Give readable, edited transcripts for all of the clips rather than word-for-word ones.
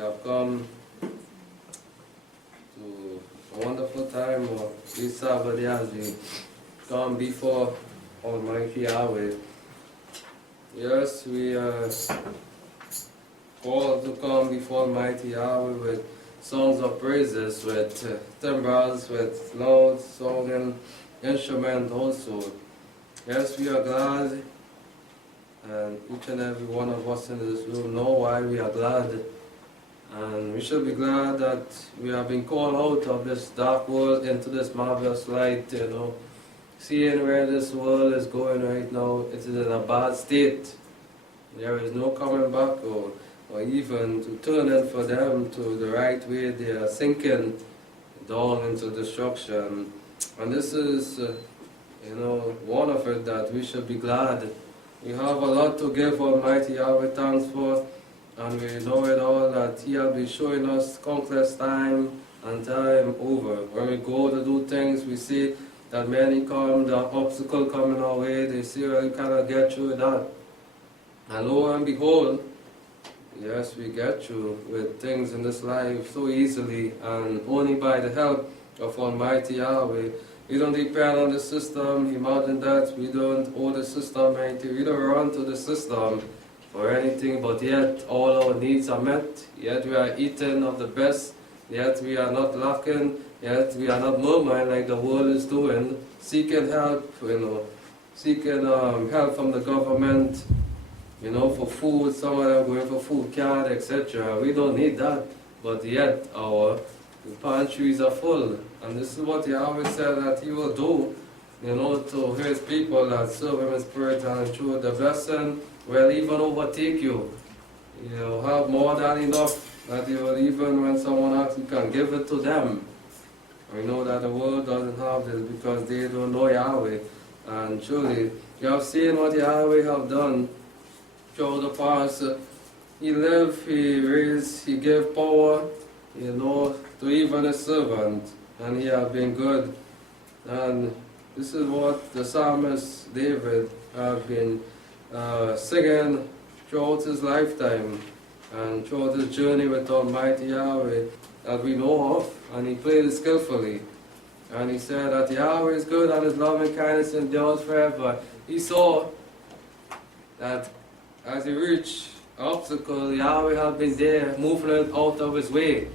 we have come to a wonderful time of this Sabbath day as we come before Almighty Yahweh. Yes, we are called to come before Almighty Yahweh with songs of praises, with timbrels, with loud song and instrument also. Yes, we are glad, and each and every one of us in this room know why we are glad. And we should be glad that we have been called out of this dark world into this marvelous light, Seeing where this world is going right now, it is in a bad state. There is no coming back or even to turn in for them to the right way. They are sinking down into destruction. And this is, one of it that we should be glad. We have a lot to give Almighty Yahweh thanks for, and we know it all that He has been showing us countless time and time over. When we go to do things, we see that many come, the obstacle coming our way, they see, well, you cannot get through that. And lo and behold, yes, we get through with things in this life so easily, and only by the help of Almighty Yahweh. We don't depend on the system. Imagine that. We don't owe the system anything. We don't run to the system for anything, but yet all our needs are met. Yet we are eating of the best. Yet we are not lacking. Yet we are not murmuring like the world is doing, seeking help, seeking help from the government, for food. Some of them going for food card, etc. We don't need that, but yet our pantries are full. And this is what Yahweh said that He will do, to His people that serve Him in spirit and in truth. The blessing will even overtake you. You'll have more than enough that you will, even when someone asks, you can give it to them. We know that the world doesn't have this because they don't know Yahweh. And truly, you have seen what Yahweh have done throughout the past. He lived, He raised, He gave power, to even a servant. And He has been good. And this is what the psalmist David has been singing throughout his lifetime and throughout his journey with Almighty Yahweh that we know of. And he played it skillfully. And he said that Yahweh is good and His loving kindness endures forever. He saw that as he reached an obstacle, Yahweh had been there, moving it out of his way.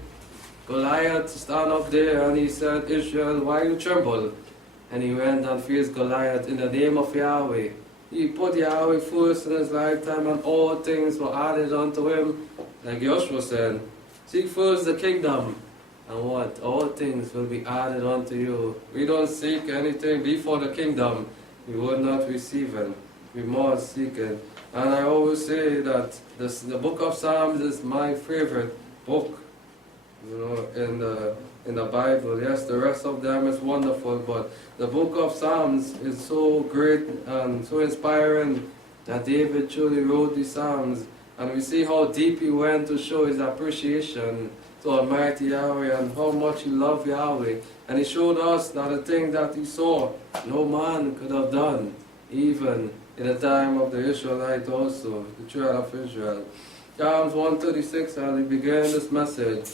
Goliath stand up there and he said, Israel, why you tremble? And he went and faced Goliath in the name of Yahweh. He put Yahweh first in his lifetime, and all things were added unto him. Like Joshua said, seek first the kingdom, and what? All things will be added unto you. We don't seek anything before the kingdom, we will not receive it. We must seek it. And I always say that the book of Psalms is my favorite book. In the Bible. Yes, the rest of them is wonderful, but the book of Psalms is so great and so inspiring that David truly wrote these Psalms. And we see how deep he went to show his appreciation to Almighty Yahweh and how much he loved Yahweh. And he showed us that the thing that he saw, no man could have done, even in the time of the Israelites also, the children of Israel. Psalms 136, as we begin this message.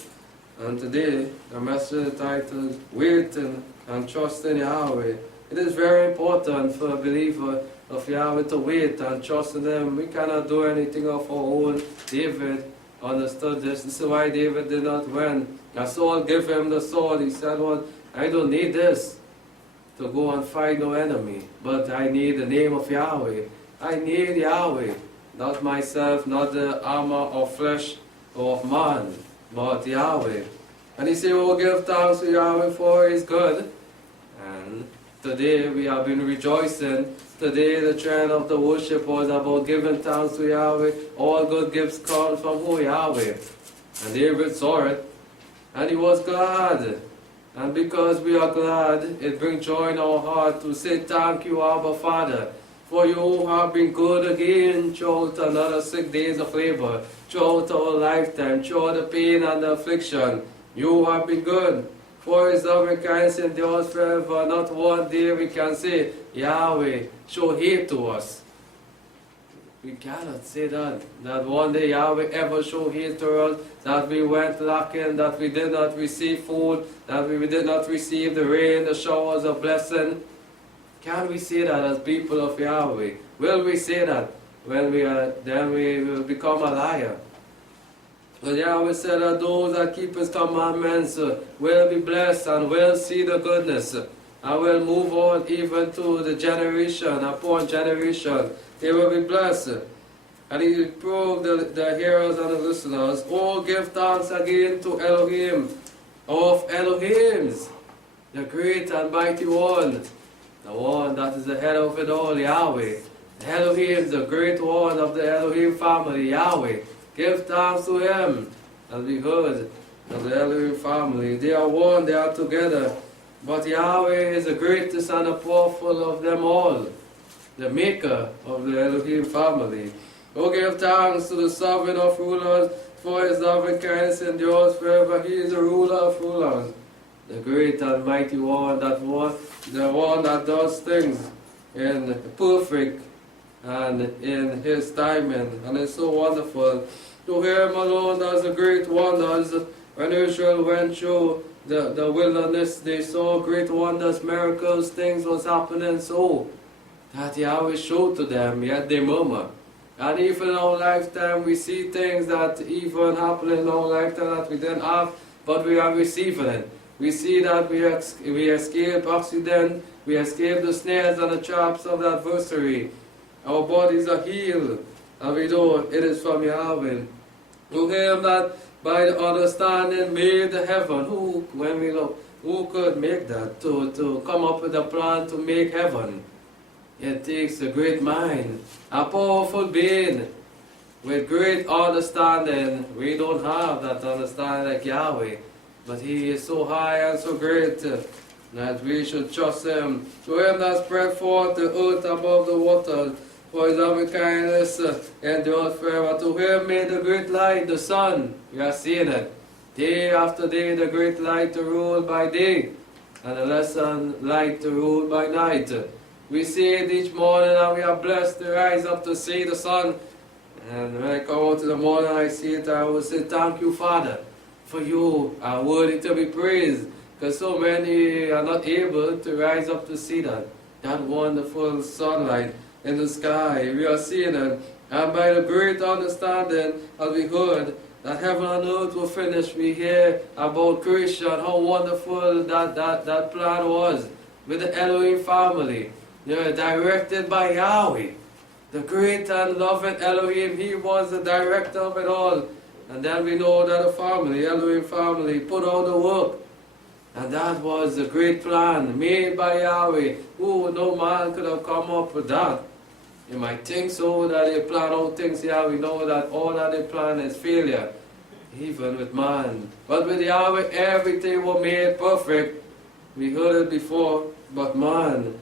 And today, the message is titled, Waiting and Trust in Yahweh. It is very important for a believer of Yahweh to wait and trust in Him. We cannot do anything of our own. David understood this. This is why David did not win. And Saul gave him the sword. He said, well, I don't need this to go and fight no enemy, but I need the name of Yahweh. I need Yahweh, not myself, not the armor of flesh or of man, but Yahweh. And he said, we'll give thanks to Yahweh for His good. And today we have been rejoicing. Today the trend of the worship was about giving thanks to Yahweh. All good gifts come from who? Yahweh. And David saw it, and he was glad. And because we are glad, it brings joy in our heart to say thank you, Abba Father, for you have been good again throughout another 6 days of labor, throughout our lifetime, throughout the pain and the affliction. You have been good. For His loving kindness endures forever. Not one day we can say, Yahweh, show hate to us. We cannot say that one day Yahweh ever showed hate to us, that we went lacking, that we did not receive food, that we did not receive the rain, the showers of blessing. Can we say that as people of Yahweh? Will we say that? When we are, then we will become a liar. But Yahweh said that those that keep His commandments will be blessed and will see the goodness, and will move on even to the generation upon generation. They will be blessed. And He proved the hearers and the listeners, oh, give thanks again to Elohim of Elohims, the great and mighty one, the one that is the head of it all, Yahweh. Elohim, the great one of the Elohim family, Yahweh. Give thanks to Him. And we heard of the Elohim family. They are one, they are together. But Yahweh is the greatest and the powerful of them all, the maker of the Elohim family. Oh, give thanks to the sovereign of rulers, for His loving kindness endures forever. He is the ruler of rulers, the great and mighty one, the one that does things in perfect and in His timing, and it's so wonderful. To Him alone does the great wonders. When Israel went through the wilderness, they saw great wonders, miracles, things was happening so that Yahweh showed to them, yet they murmur. And even in our lifetime, we see things that even happen in our lifetime that we didn't have, but we are receiving it. We see that we escape accident, we escape the snares and the traps of the adversary. Our bodies are healed, and we know it is from Yahweh. To Him that by the understanding made the heaven. When we look, who could make that? To come up with a plan to make heaven. It takes a great mind, a powerful being, with great understanding. We don't have that understanding like Yahweh, but He is so high and so great that we should trust Him. To Him that spread forth the earth above the waters, for His loving kindness endures forever. To Him made the great light, the sun. We are seeing it. Day after day, the great light to rule by day, and the lesser light to rule by night. We see it each morning, and we are blessed to rise up to see the sun. And when I come out in the morning, I see it, I will say, thank you, Father, for you are worthy to be praised. Because so many are not able to rise up to see that wonderful sunlight in the sky. We are seeing it. And by the great understanding, as we heard, that heaven and earth will finish, we hear about creation, how wonderful that plan was with the Elohim family. Directed by Yahweh, the great and loving Elohim. He was the director of it all. And then we know that the family, Elohim family, put out the work. And that was the great plan made by Yahweh. No man could have come up with that. You might think so, that they plan out things here. We know that all that they plan is failure, even with man. But with Yahweh, everything was made perfect. We heard it before, but man,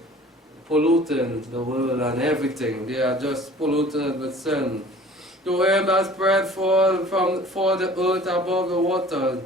polluting the world and everything. They are just polluted with sin. To Him that spread forth for the earth above the water.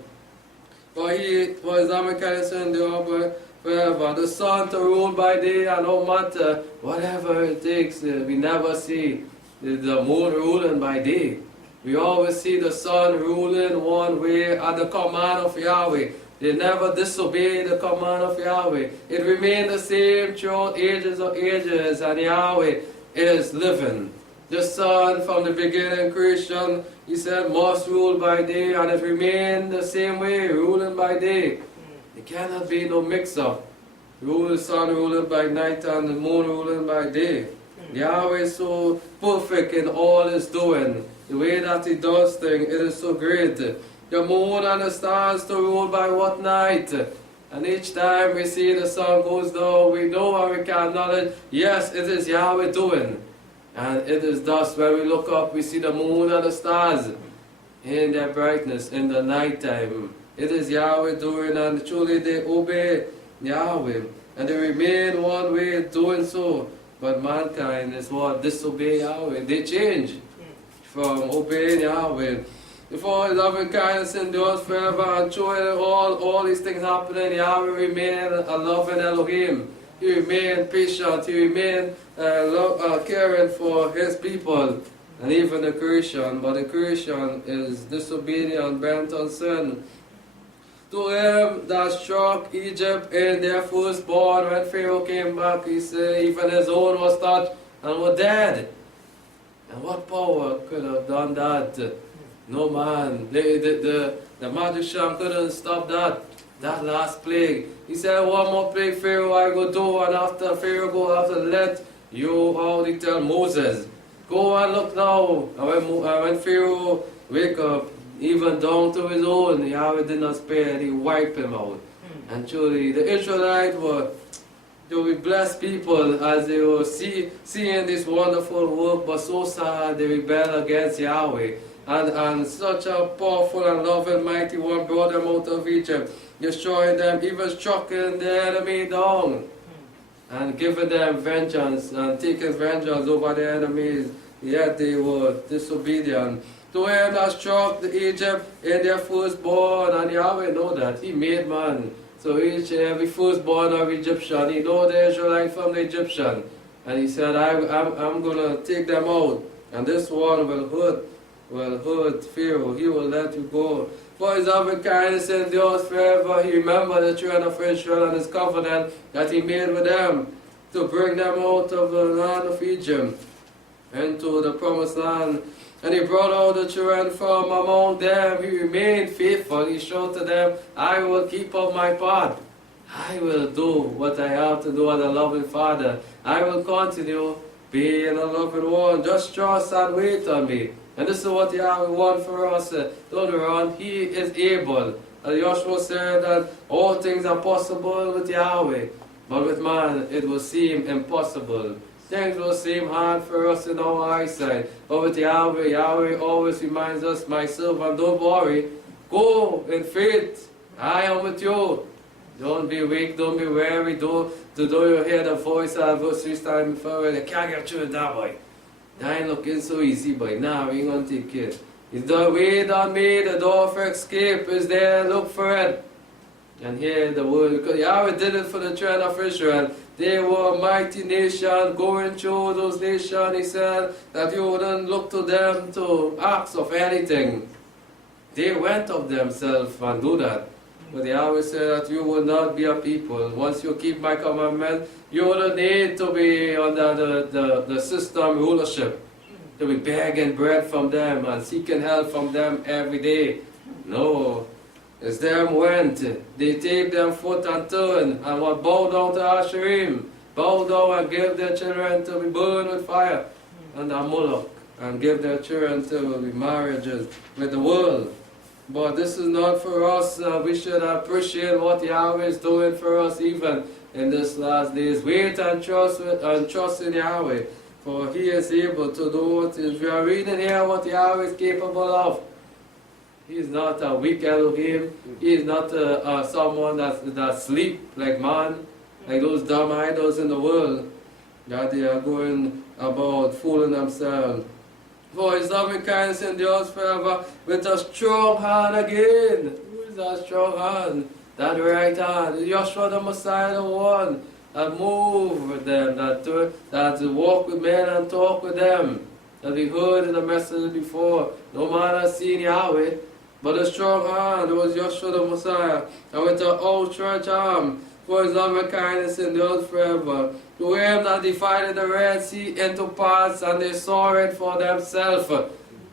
For His loving kindness endures forever. The sun to rule by day, and no matter whatever it takes, we never see the moon ruling by day. We always see the sun ruling one way at the command of Yahweh. They never disobey the command of Yahweh. It remained the same throughout ages of ages, and Yahweh is living. The sun from the beginning creation, He said, must rule by day, and it remained the same way, ruling by day. There cannot be no mix-up. The sun ruling by night and the moon ruling by day. Yahweh is so perfect in all His doing. The way that He does things, it is so great. The moon and the stars to rule by what night? And each time we see the sun goes down, we know and we can acknowledge, yes, it is Yahweh doing. And it is thus when we look up, we see the moon and the stars in their brightness in the night time. It is Yahweh doing, and truly they obey Yahweh. And they remain one way doing so. But mankind is what? Disobey Yahweh. They change from obeying Yahweh. For His loving kindness endures forever, and showing all these things happening, Yahweh remain a loving Elohim. he remained patient, he remained caring for his people, and even the creation. But the creation is disobedient, bent on sin. To him that struck Egypt in their firstborn, when Pharaoh came back, he said even his own was touched and was dead. And what power could have done that? No man. The magician couldn't stop that last plague. He said, one more plague, Pharaoh, I will do, and after Pharaoh go after, let you, how they tell Moses, go and look now. And when Pharaoh wake up, even down to his own, Yahweh did not spare, he wiped him out. And truly, the Israelites they were blessed people as they were seeing this wonderful work, but so sad they rebelled against Yahweh. And such a powerful and loving mighty one brought them out of Egypt, destroying them, even striking the enemy down, and giving them vengeance and taking vengeance over their enemies, yet they were disobedient. To him that struck the Egypt in their firstborn, and Yahweh know that, he made man. So every firstborn of Egyptian, he know the Israelite from the Egyptian. And he said, I'm going to take them out, and this one will hurt Pharaoh, he will let you go. For his loving kindness endures forever. He remembered the children of Israel and his covenant that he made with them, to bring them out of the land of Egypt into the promised land. And he brought out the children from among them. He remained faithful. He showed to them, I will keep up my part. I will do what I have to do as a loving father. I will continue being a loving one. Just trust and wait on me. And this is what Yahweh wants for us. Don't run. He is able. As Joshua said that all things are possible with Yahweh. But with man, it will seem impossible. Things will seem hard for us in our eyesight. But with Yahweh, Yahweh always reminds us, my servant, don't worry. Go in faith. I am with you. Don't be weak, don't be weary. Don't you hear the voice of verse 3 times before, they can't get through that way. That ain't looking so easy, boy. Nah, we ain't gonna take it. It's the wait on me, the door for escape is there, look for it. And hear the word, because Yahweh did it for the children of Israel. They were a mighty nation, going through those nations. He said that you wouldn't look to them to ask of anything. They went of themselves and do that. But Yahweh said that you will not be a people. Once you keep my commandment, you don't need to be under the system rulership, to be begging bread from them and seeking help from them every day. No. As them went, they take them foot and turn, and what bow down to Asherim, bow down and give their children to be burned with fire, and a Moloch, and give their children to be marriages with the world. But this is not for us. We should appreciate what Yahweh is doing for us even in this last days. Wait and trust in Yahweh, for He is able to do what is. We are reading here what Yahweh is capable of. He is not a weak Elohim. He is not someone that sleep like man, like those dumb idols in the world, that they are going about fooling themselves. For His loving kindness endures forever, with a strong hand again. Who is that strong hand? That right hand. Joshua the Messiah, the one that move with them, that walk with men and talk with them. That we heard in the message before. No man has seen Yahweh, but a strong hand was Joshua the Messiah, and with an outstretched arm, for His loving kindness endures forever. To Him that divided the Red Sea into parts, and they saw it for themselves.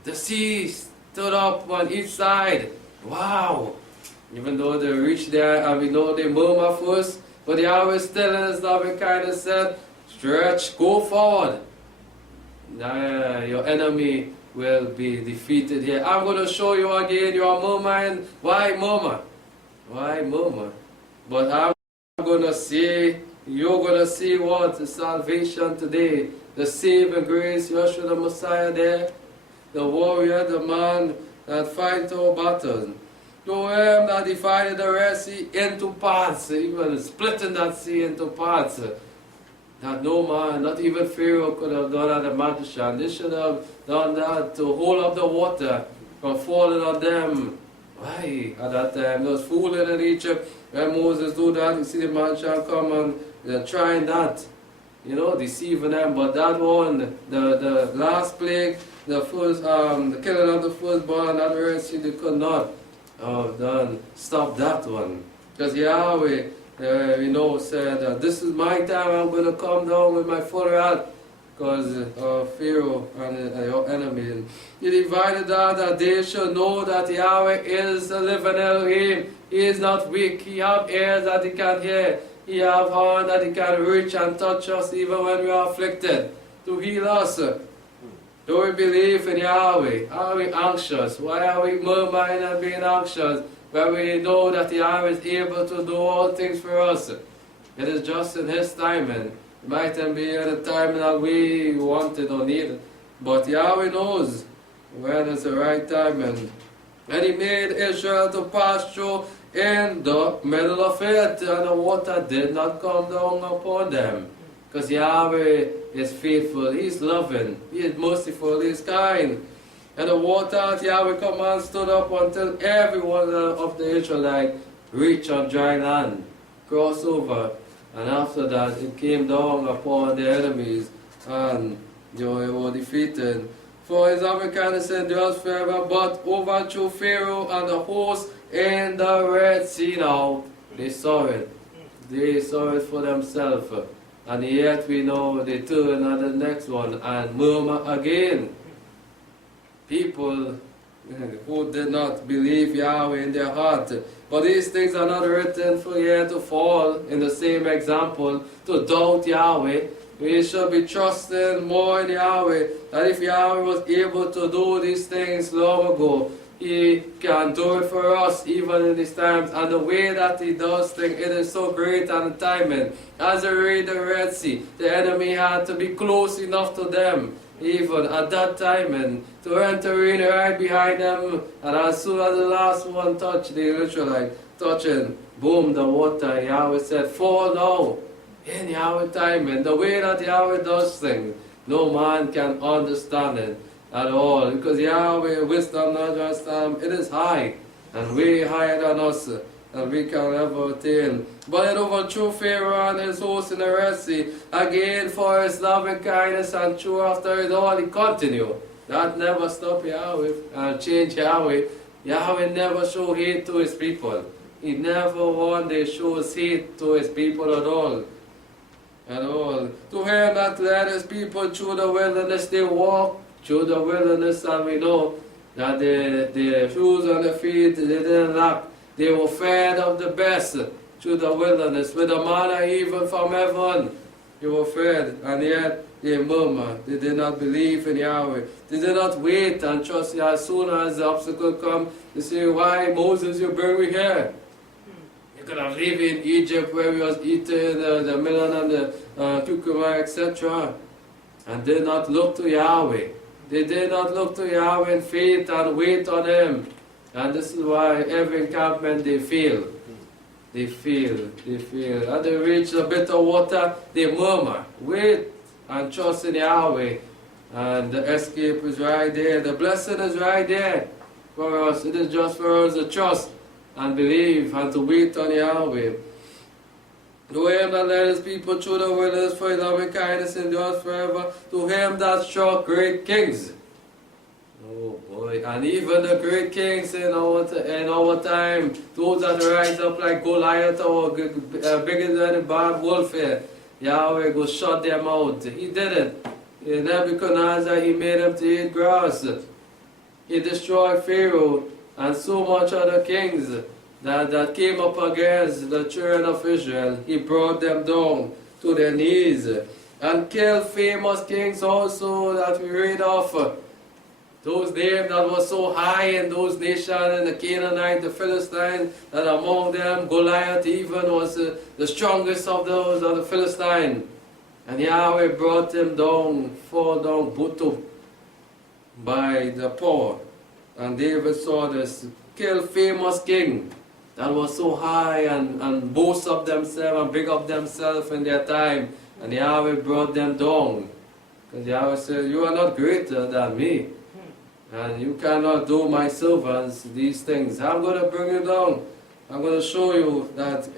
The sea stood up on each side. Wow! Even though they reached there, and we know they murmur first, but Yahweh still in His loving kindness said, stretch, go forward. Your enemy will be defeated here. I'm going to show you again. You are murmuring. Why murmur? Why murmur? But I'm going to see, you're going to see what? The salvation today. The saving grace, Yeshua the Messiah there. The warrior, the man that fights our battles. To Him that divided the Red Sea into parts, even splitting that sea into parts. That no man, not even Pharaoh could have done as a magician. They should have done that to hold up the water from falling on them. Why? At that time, those fooling in Egypt, when Moses do that, you see the man shall come they're trying that, deceiving them. But that one, the last plague, the killing of the firstborn at the Red Sea, they could not stop that one. Because Yahweh, said, this is my time, I'm going to come down with my full wrath. Because of Pharaoh and your enemy. And he divided that they should know that Yahweh is the living Elohim. He is not weak. He have ears that he can hear. He have horn that he can reach and touch us even when we are afflicted, to heal us. Do we believe in Yahweh? Are we anxious? Why are we murmuring and being anxious when we know that Yahweh is able to do all things for us? It is just in His timing. It mightn't be at a time that we want it or need it, but Yahweh knows when is the right time. And He made Israel to pass through in the middle of it, and the water did not come down upon them. Because Yahweh is faithful, He is loving, He is merciful, He is kind. And the water at Yahweh command stood up until every one of the Israelites reached on dry land, crossed over. And after that, it came down upon the enemies, and they were defeated. For His loving kindness endures forever, but overthrew Pharaoh and the host in the Red Sea. Now, they saw it. They saw it for themselves. And yet we know they turn on the next one and murmur again. People who did not believe Yahweh in their heart. But these things are not written for you to fall in the same example, to doubt Yahweh. We should be trusting more in Yahweh, that if Yahweh was able to do these things long ago, He can do it for us even in these times. And the way that He does things, it is so great and timing. As they read the Red Sea, the enemy had to be close enough to them, even at that time, and to enter in right behind them. And as soon as the last one touched the Israelite, touching, boom, the water, Yahweh said, fall now. In Yahweh time, and the way that Yahweh does things, no man can understand it at all. Because Yahweh wisdom, not understand, it is high, and way higher than us, and we can never attain. But it overthrew Pharaoh and his host in the Red Sea, again for His loving kindness, and true after it all, He continued. That never stopped Yahweh and changed Yahweh. Yahweh never showed hate to His people. He never one day shows hate to His people at all. At all. To Him that led His people through the wilderness, they walked through the wilderness, and we know that the shoes on their feet, they didn't lack. They were fed of the best through the wilderness, with the manna even from heaven. They were fed, and yet they murmured. They did not believe in Yahweh. They did not wait and trust Yahweh. As soon as the obstacle come, they say, why, Moses, you bring me here? You could have lived in Egypt where we was eating the melon and the cucumber, etc. And did not look to Yahweh. They did not look to Yahweh in faith and wait on Him. And this is why every encampment they fail. They fail. And they reach a bit of water, they murmur. Wait and trust in Yahweh. And the escape is right there. The blessing is right there for us. It is just for us to trust and believe and to wait on Yahweh. To Him that led His people through the wilderness, for His loving kindness endures forever. To Him that struck great kings. Oh boy, and even the great kings in our time, those that rise up like Goliath or bigger than a bad wolf here, Yahweh go shut them out. He did it. In Nebuchadnezzar, He made them to eat grass. He destroyed Pharaoh and so much other kings that came up against the children of Israel. He brought them down to their knees and killed famous kings also that we read of. Those names that were so high in those nations, and the Canaanite, the Philistine, that among them Goliath even was the strongest of those of the Philistine. And Yahweh brought him down, fall down, butu, by the power. And David saw this, kill famous king that was so high and boast of themselves and big of themselves in their time. And Yahweh brought them down. Because Yahweh said, you are not greater than me. And you cannot do my servants these things. I'm going to bring you down. I'm going to show you that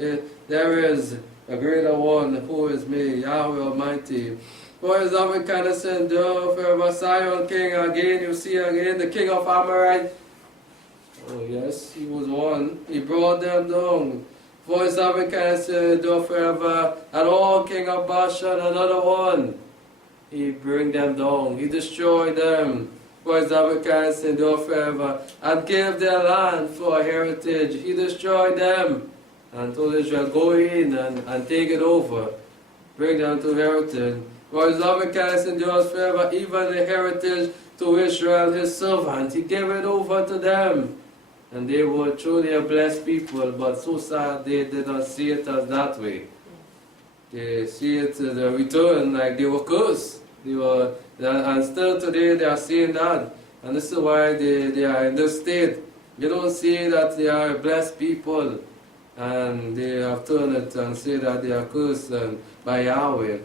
there is a greater one who is me, Yahweh Almighty. For his loving kindness endure forever. Zion King again, you see again, the King of Amorite. Oh yes, he was one. He brought them down. For his loving kindness endure forever. And all King of Bashan, another one. He bring them down. He destroyed them. For his loving kindness endure forever. And gave their land for a heritage. He destroyed them. And told Israel, go in and take it over. Bring them to heritage. For his loving kindness endures forever, even the heritage to Israel, his servant. He gave it over to them. And they were truly a blessed people, but so sad they did not see it as that way. They see it as a return, like they were cursed. And still today they are seeing that. And this is why they are in this state. You don't see that they are blessed people. And they have turned it and say that they are cursed by Yahweh.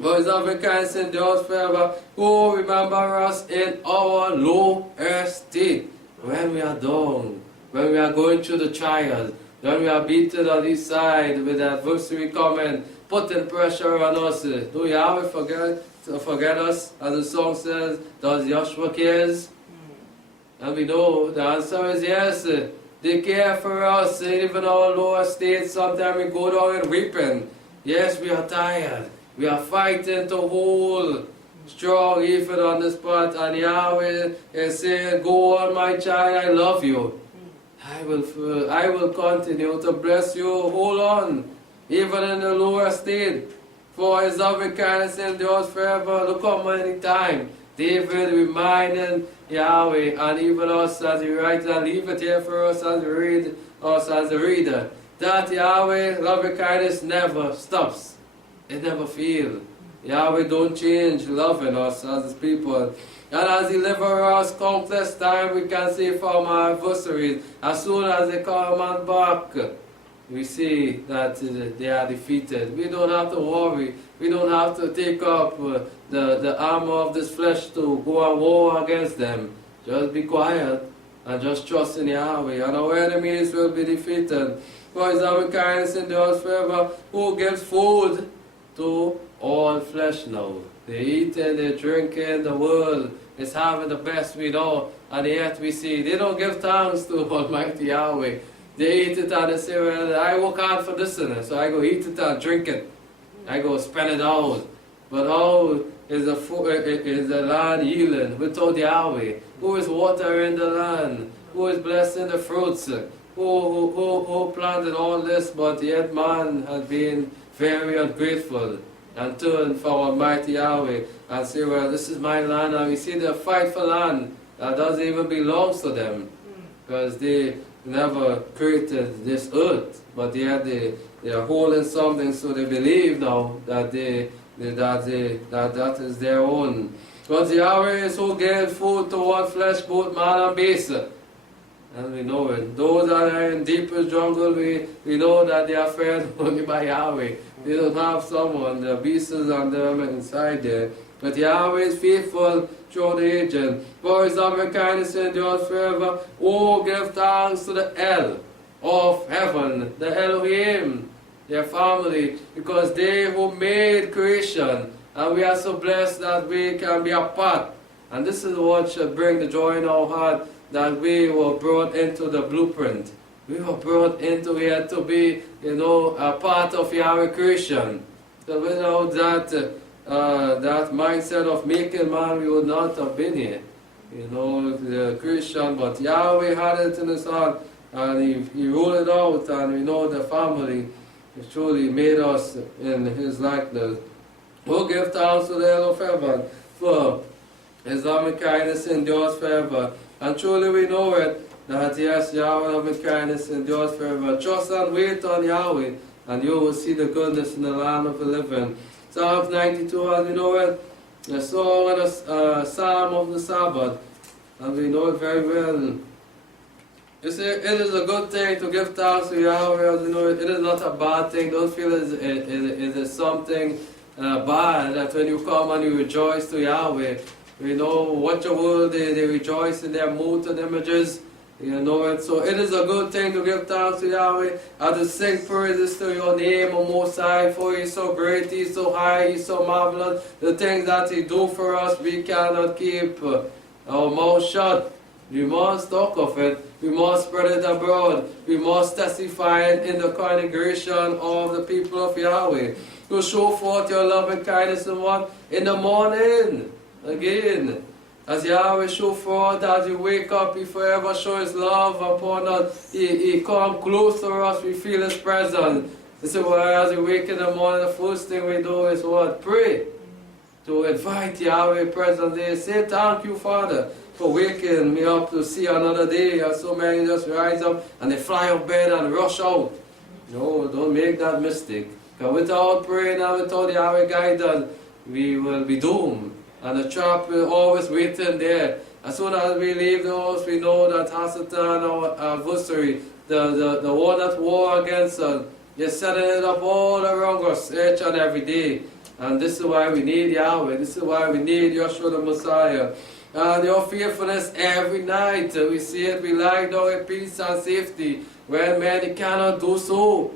For his loving kindness endures forever. Who remember us in our low estate, when we are down, when we are going through the trials, when we are beaten on each side with adversary coming, putting pressure on us. Do Yahweh forget us? As the song says, does Joshua cares? And we know the answer is yes. They care for us, even our lower state. Sometimes we go down and weeping. Yes, we are tired. We are fighting to hold strong even on the spot. And Yahweh is saying, go on my child, I love you. I will continue to bless you. Hold on, even in the lower state. For his loving kindness endures forever. Look how many times David reminding Yahweh and even us as he writes, and leave it here for us as we read, us as a reader, that Yahweh loving kindness never stops. It never fails. Yahweh don't change loving us as his people. And as he delivers us countless times, we can see from our adversaries, as soon as they come on back, we see that they are defeated. We don't have to worry. We don't have to take up the armor of this flesh to go and war against them. Just be quiet and just trust in Yahweh, and our enemies will be defeated. For his loving kindness endures forever, who gives food to all flesh now. They eating, they drinking, the world is having the best we know, and yet we see they don't give thanks to Almighty Yahweh. They eat it and they say, well, I work hard for this, so I go eat it and drink it. I go spend it out. But how is the land yielding without Yahweh? Who is watering the land? Who is blessing the fruits? Who planted all this, but yet man has been very ungrateful and turned from Almighty Yahweh and say, well, this is my land, and we see they fight for land that doesn't even belong to them, because they never created this earth, but yet they are holding something, so they believe now that that is their own. But Yahweh is who gave food to all flesh, both man and beast. And we know it. Those that are in deepest jungle, we know that they are fed only by Yahweh. They don't have someone, the beasts and them inside there. But Yahweh is faithful through the ages. For his loving kindness endures forever. Oh, give thanks to the El of heaven, the Elohim, their family, because they who made creation, and we are so blessed that we can be a part. And this is what should bring the joy in our heart, that we were brought into the blueprint. We were brought into here to be, a part of Yahweh creation. So without that mindset of making man, we would not have been here. The Christian, but Yahweh had it in his heart, and he ruled it out, and we know the family truly made us in his likeness. We'll give thanks to the El of heaven, for his loving kindness endures forever. And truly we know it, that yes, Yahweh loving kindness endures forever. Trust and wait on Yahweh, and you will see the goodness in the land of the living. Psalms 92, as we know it, a song and a psalm of the Sabbath, and we know it very well. You see, it is a good thing to give thanks to Yahweh, as we know it. It is not a bad thing. Don't feel it is something bad, that when you come and you rejoice to Yahweh. We know what your world they rejoice in their molten images, You know it. So it is a good thing to give thanks to Yahweh and to sing praises to your name, O Most High, for He is so great, He is so high, He is so marvelous. The things that He do for us, we cannot keep our mouth shut. We must talk of it. We must spread it abroad. We must testify it in the congregation of the people of Yahweh. To show forth your love and kindness and what? In the morning. Again. As Yahweh show forth, as you wake up, He forever show His love upon us. He come close to us, we feel His presence. This is why as we wake in the morning, the first thing we do is what? Pray. To invite Yahweh presence there. Say thank you, Father, for waking me up to see another day. And so many just rise up and they fly out of bed and rush out. No, don't make that mistake. Because without praying and without Yahweh guidance, we will be doomed. And the trap will always waiting there. As soon as we leave the house, we know that Hasatan, our adversary, the one that war against us, is setting it up all around us each and every day. And this is why we need Yahweh. This is why we need Yeshua the Messiah. And your faithfulness every night. We see it, we lie down in peace and safety. When many cannot do so.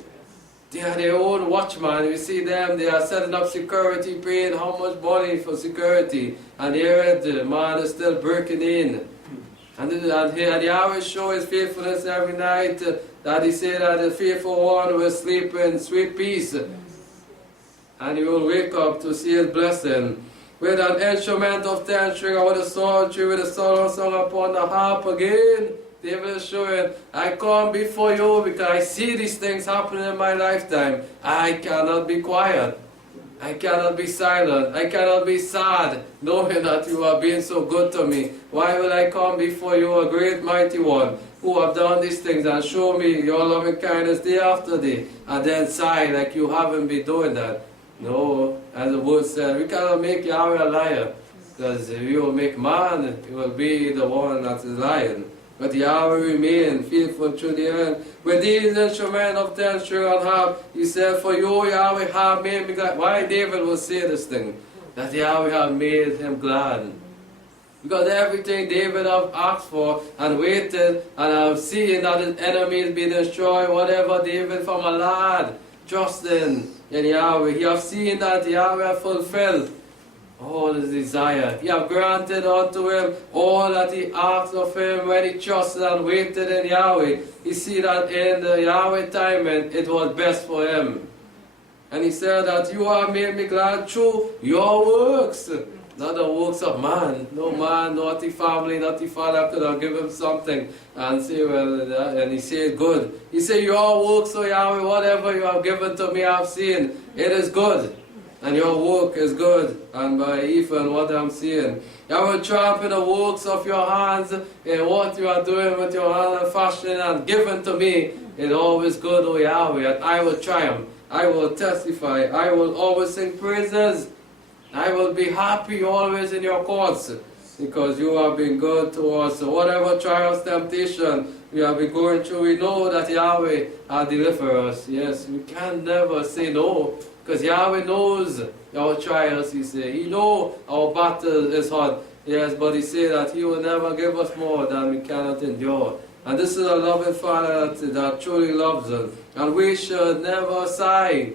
They are their own watchman. You see them, they are setting up security, paying how much money for security. And here the man is still breaking in. And Yahweh show His faithfulness every night. That He said that the faithful one will sleep in sweet peace. And he will wake up to see His blessing. With an instrument of 10 string, or with a psaltery, with a song upon the harp again. David is showing, I come before you because I see these things happening in my lifetime. I cannot be quiet. I cannot be silent. I cannot be sad, knowing that you are being so good to me. Why will I come before you, a great mighty one, who have done these things and show me your loving kindness day after day, and then sigh like you haven't been doing that? No, as the word said, we cannot make Yahweh a liar, because if you will make man, he will be the one that is lying. But Yahweh remain faithful to the end. With these instruments of 10 string and harp, He said, for you, Yahweh, have made me glad. Why David will say this thing? That Yahweh have made him glad. Because everything David have asked for and waited and have seen that his enemies be destroyed, whatever David from a lad trusting in Yahweh, he have seen that Yahweh have fulfilled all his desire. He have granted unto him all that he asked of him when he trusted and waited in Yahweh. He see that in the Yahweh timing it was best for him. And he said that you have made me glad through your works. Not the works of man. No man, not the family, not the father could have given him something and say, well, and he said good. He said, your works, O Yahweh, whatever you have given to me, I have seen, it is good. And your work is good, and by even what I'm seeing. I will triumph in the works of your hands, in what you are doing with your hand and fashioning and given to me. It always good, O Yahweh, and I will triumph. I will testify. I will always sing praises. I will be happy always in your courts, because you have been good to us. So whatever trials, temptation we have been going through, we know that Yahweh will deliver us. Yes, we can never say no. Because Yahweh knows our trials, He said. He knows our battle is hard. Yes, but He said that He will never give us more than we cannot endure. And this is a loving Father that truly loves us. And we should never sigh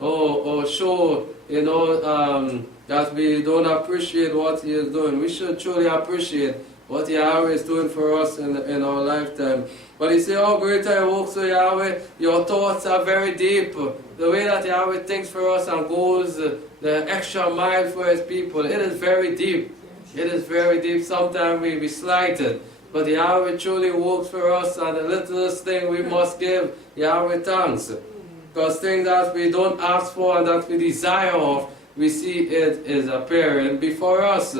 or show, that we don't appreciate what He is doing. We should truly appreciate what Yahweh is doing for us in our lifetime. But He said, how great are your works, O Yahweh. Your thoughts are very deep. The way that Yahweh thinks for us and goes the extra mile for His people, it is very deep. It is very deep. Sometimes we be slighted. But Yahweh truly works for us, and the littlest thing we must give Yahweh thanks. Because things that we don't ask for and that we desire of, we see it is appearing before us,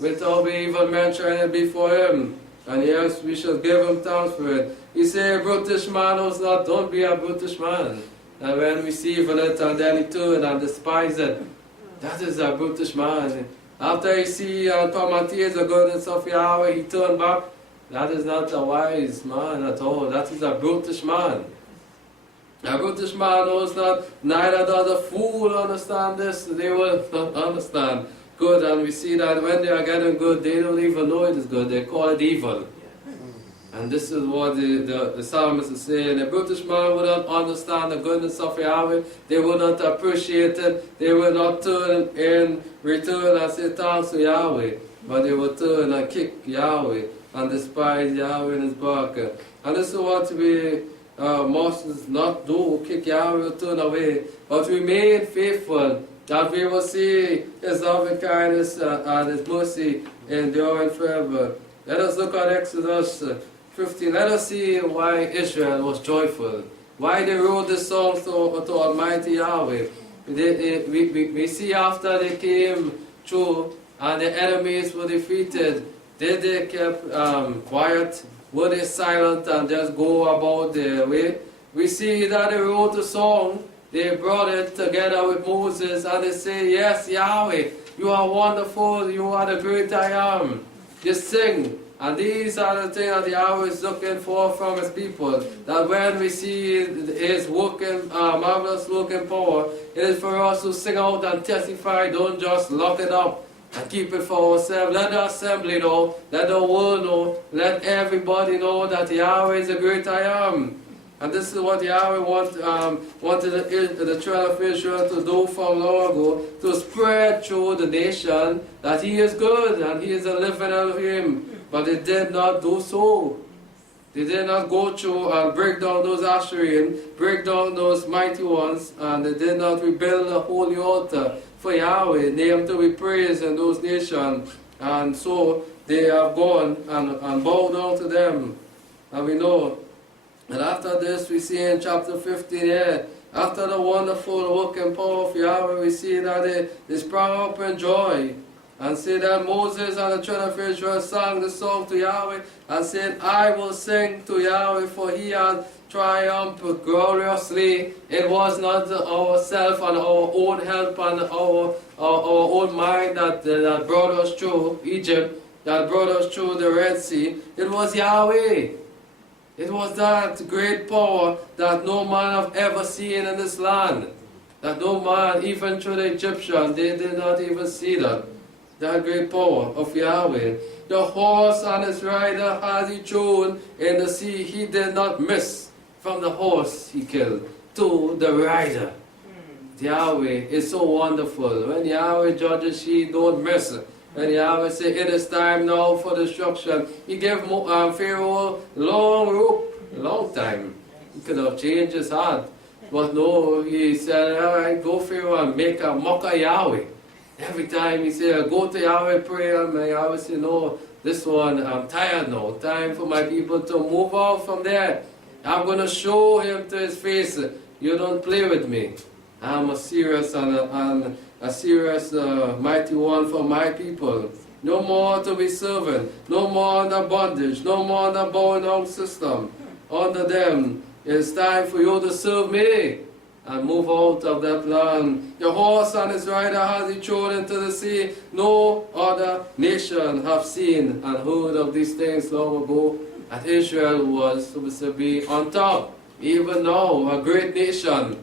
without we even mentioning it before Him. And yes, we should give Him thanks for it. He said, a brutish man knows not, don't be a brutish man. And when we see evil it and then he turn and despise it, that is a brutish man. After he see and come and taste the goodness of Yahweh, he turn back. That is not a wise man at all. That is a brutish man. A brutish man knows not, neither does a fool understand this. They will not understand good, and we see that when they are getting good, they don't even know it is good. They call it evil. And this is what the psalmist is saying. A British man would not understand the goodness of Yahweh. They would not appreciate it. They would not turn in return and say thanks to Yahweh. But they would turn and kick Yahweh and despise Yahweh in his back. And this is what we must not do, kick Yahweh or turn away. But remain faithful, that we will see his loving kindness and his mercy enduring forever. Let us look at Exodus 15. Let us see why Israel was joyful, why they wrote this song to Almighty Yahweh. We see after they came through and the enemies were defeated, they kept quiet, were they silent and just go about their way? We see that they wrote a song, they brought it together with Moses and they say, yes, Yahweh, you are wonderful, you are the great I am. Just sing. And these are the things that Yahweh is looking for from his people. That when we see his working, marvelous working power, it is for us to sing out and testify. Don't just lock it up and keep it for ourselves. Let the assembly know, let the world know, let everybody know that Yahweh is the great I am. And this is what Yahweh wanted the children of Israel to do from long ago, to spread through the nation that he is good and he is a living Elohim. But they did not do so. They did not go through and break down those Asherim, break down those mighty ones, and they did not rebuild the holy altar for Yahweh, name to be praised in those nations. And so they have gone and bowed down to them. And we know. And after this we see in chapter 15 here, after the wonderful working power of Yahweh, we see that they sprang up in joy. And say that Moses and the children of Israel sang the song to Yahweh and said, I will sing to Yahweh, for he has triumphed gloriously. It was not ourselves and our own help and our own mind that brought us through Egypt, that brought us through the Red Sea. It was Yahweh. It was that great power that no man have ever seen in this land. That no man, even through the Egyptians, they did not even see that. That great power of Yahweh. The horse and his rider has he thrown in the sea. He did not miss from the horse he killed to the rider. Yahweh is so wonderful. When Yahweh judges, he don't miss. When Yahweh say it is time now for destruction, he gave Pharaoh long rope, a long time. He could have changed his heart. But no, he said, all right, go Pharaoh and make a mock of Yahweh. Every time he said, go to Yahweh, pray, and Yahweh said, no, this one, I'm tired now. Time for my people to move out from there. I'm going to show him to his face, you don't play with me. I'm a serious and a serious mighty one for my people. No more to be servant, no more under bondage, no more under bowing down system. Under them, it's time for you to serve me. And move out of that land. The horse and his rider has he thrown into the sea. No other nation have seen and heard of these things long ago. And Israel was supposed to be on top. Even now, a great nation.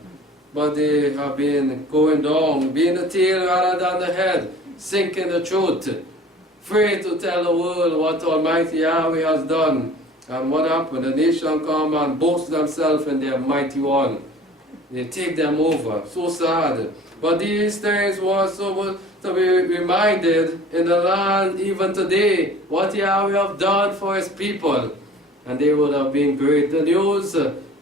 But they have been going down, being the tail rather than the head, sinking the truth. Afraid to tell the world what Almighty Yahweh has done. And what happened? The nation come and boast themselves in their mighty one. They take them over. So sad. But these things were so to be reminded in the land even today, what Yahweh have done for his people. And they would have been great. The news,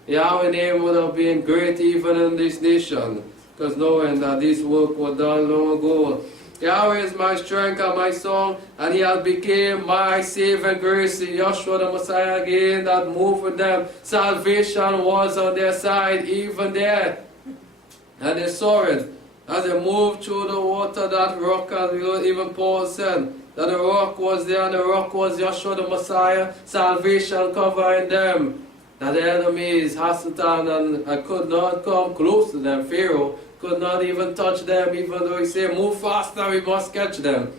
Yahweh's name would have been great even in this nation. Because knowing that this work was done long ago. Yahweh is my strength and my song, and he has become my saving grace. Yahshua the Messiah again that moved with them. Salvation was on their side, even there. And they saw it. As they moved through the water, that rock, as even Paul said, that the rock was there, and the rock was Yahshua the Messiah, salvation covering them. That the enemies, Hasatan, and could not come close to them. Pharaoh could not even touch them, even though he said, move faster, we must catch them.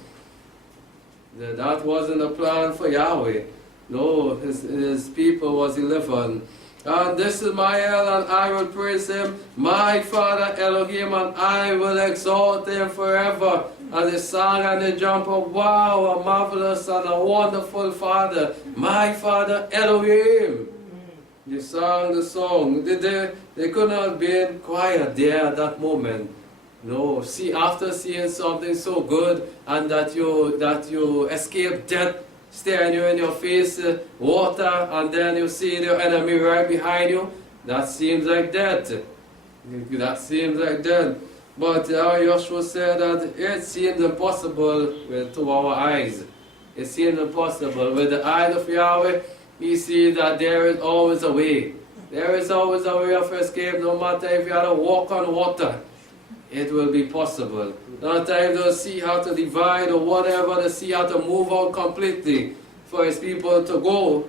That wasn't the plan for Yahweh. No, his people was 11. And this is my El, and I will praise him, my Father Elohim, and I will exalt him forever. And they sang and they jumped up, wow, a marvelous and a wonderful Father, my Father Elohim. They sang the song. They could not have been quiet there at that moment. No, see, after seeing something so good and that you escape death staring you in your face, water, and then you see your enemy right behind you, that seems like death. That seems like death. But Joshua said that it seems impossible to our eyes. It seems impossible. With the eyes of Yahweh, we see that there is always a way. There is always a way of escape, no matter if you have to walk on water. It will be possible. No time to see how to divide or whatever, to see how to move out completely for his people to go.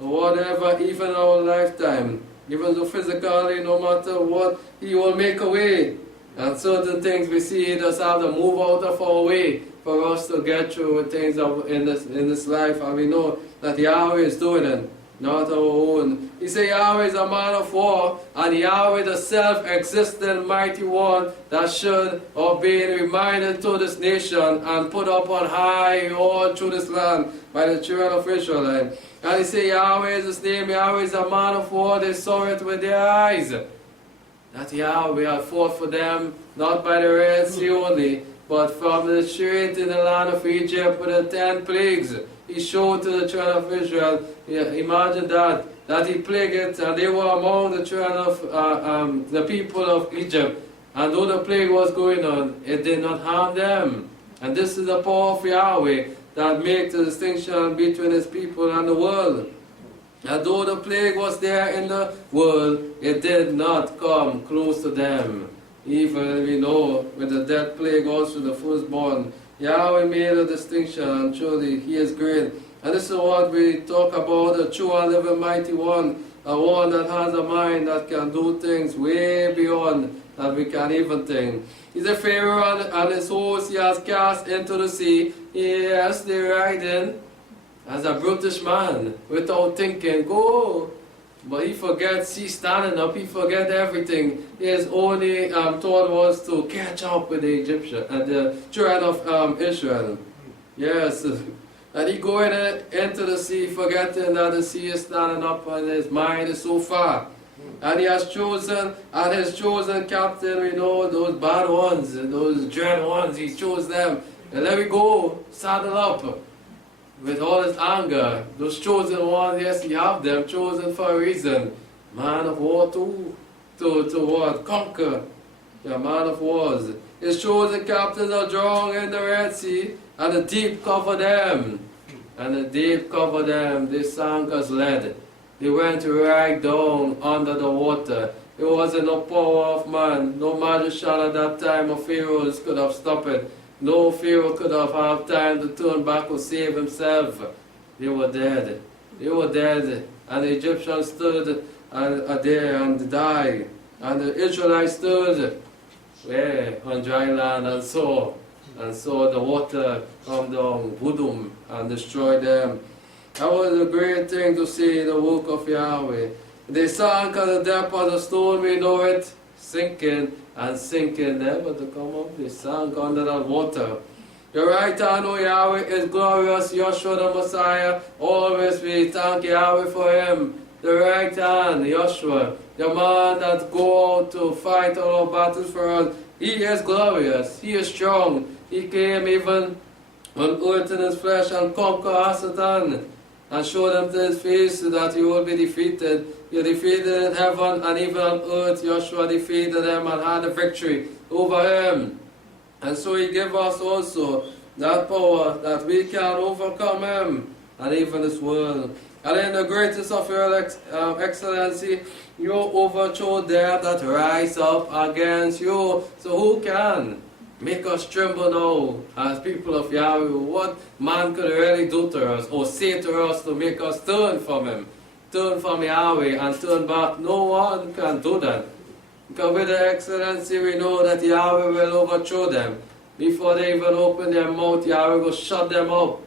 Or whatever, even our lifetime. Even though physically, no matter what, he will make a way. And certain things we see, he just have to move out of our way for us to get through things in this life. And we know that Yahweh is doing it, not our own. He said Yahweh is a man of war, and Yahweh the self-existent mighty one that should have been reminded to this nation and put up on high all through this land by the children of Israel. And he said Yahweh is his name, Yahweh is a man of war, they saw it with their eyes. That Yahweh had fought for them, not by the Red Sea only, but from the strait in the land of Egypt with the 10 plagues. He showed to the children of Israel. Imagine that he plagued it, and they were among the children of the people of Egypt. And though the plague was going on, it did not harm them. And this is the power of Yahweh that makes the distinction between his people and the world. And though the plague was there in the world, it did not come close to them. Even we know with the death plague also the firstborn, Yahweh made a distinction, and truly he is great. And this is what we talk about, the true and living mighty one, a one that has a mind that can do things way beyond that we can even think. He's a Pharaoh and his host he has cast into the sea. Yes, they ride in as a brutish man without thinking, go. But he forgets, he's standing up, he forgets everything. His only thought was to catch up with the Egyptian and the children of Israel. Yes, and he going into the sea, forgetting that the sea is standing up and his mind is so far. And he has chosen, and his chosen captain, we know those bad ones, those dread ones, he chose them. And let me go, saddle up. With all his anger, those chosen ones, yes, he have them chosen for a reason. Man of war to what? Conquer. Yeah, man of wars. His chosen captains are drowned in the Red Sea, and the deep covered them. And the deep covered them. They sank as lead. They went right down under the water. It wasn't no power of man. No magician at that time of Pharaohs could have stopped it. No Pharaoh could have had time to turn back or save himself. They were dead. They were dead. And the Egyptians stood there and died. And the Israelites stood on dry land and saw the water come down, boom, and destroy them. That was a great thing to see the work of Yahweh. They sank at the depth of the stone, we know it, sinking and sinking, never to come up. They sank under the water. Your right hand, O Yahweh, is glorious. Joshua the Messiah, always we thank Yahweh for him. The right hand, Joshua, the man that go out to fight all our battles for us. He is glorious. He is strong. He came even on earth in his flesh and conquered Satan and showed him to his face that he will be defeated. He defeated in heaven and even on earth. Joshua defeated him and had a victory over him. And so he gave us also that power that we can overcome him and even this world. And in the greatest of your excellency, you overthrow them that rise up against you. So who can make us tremble now as people of Yahweh? What man could really do to us or say to us to make us turn from him? Turn from Yahweh and turn back. No one can do that. Because with the excellency we know that Yahweh will overthrow them. Before they even open their mouth, Yahweh will shut them up.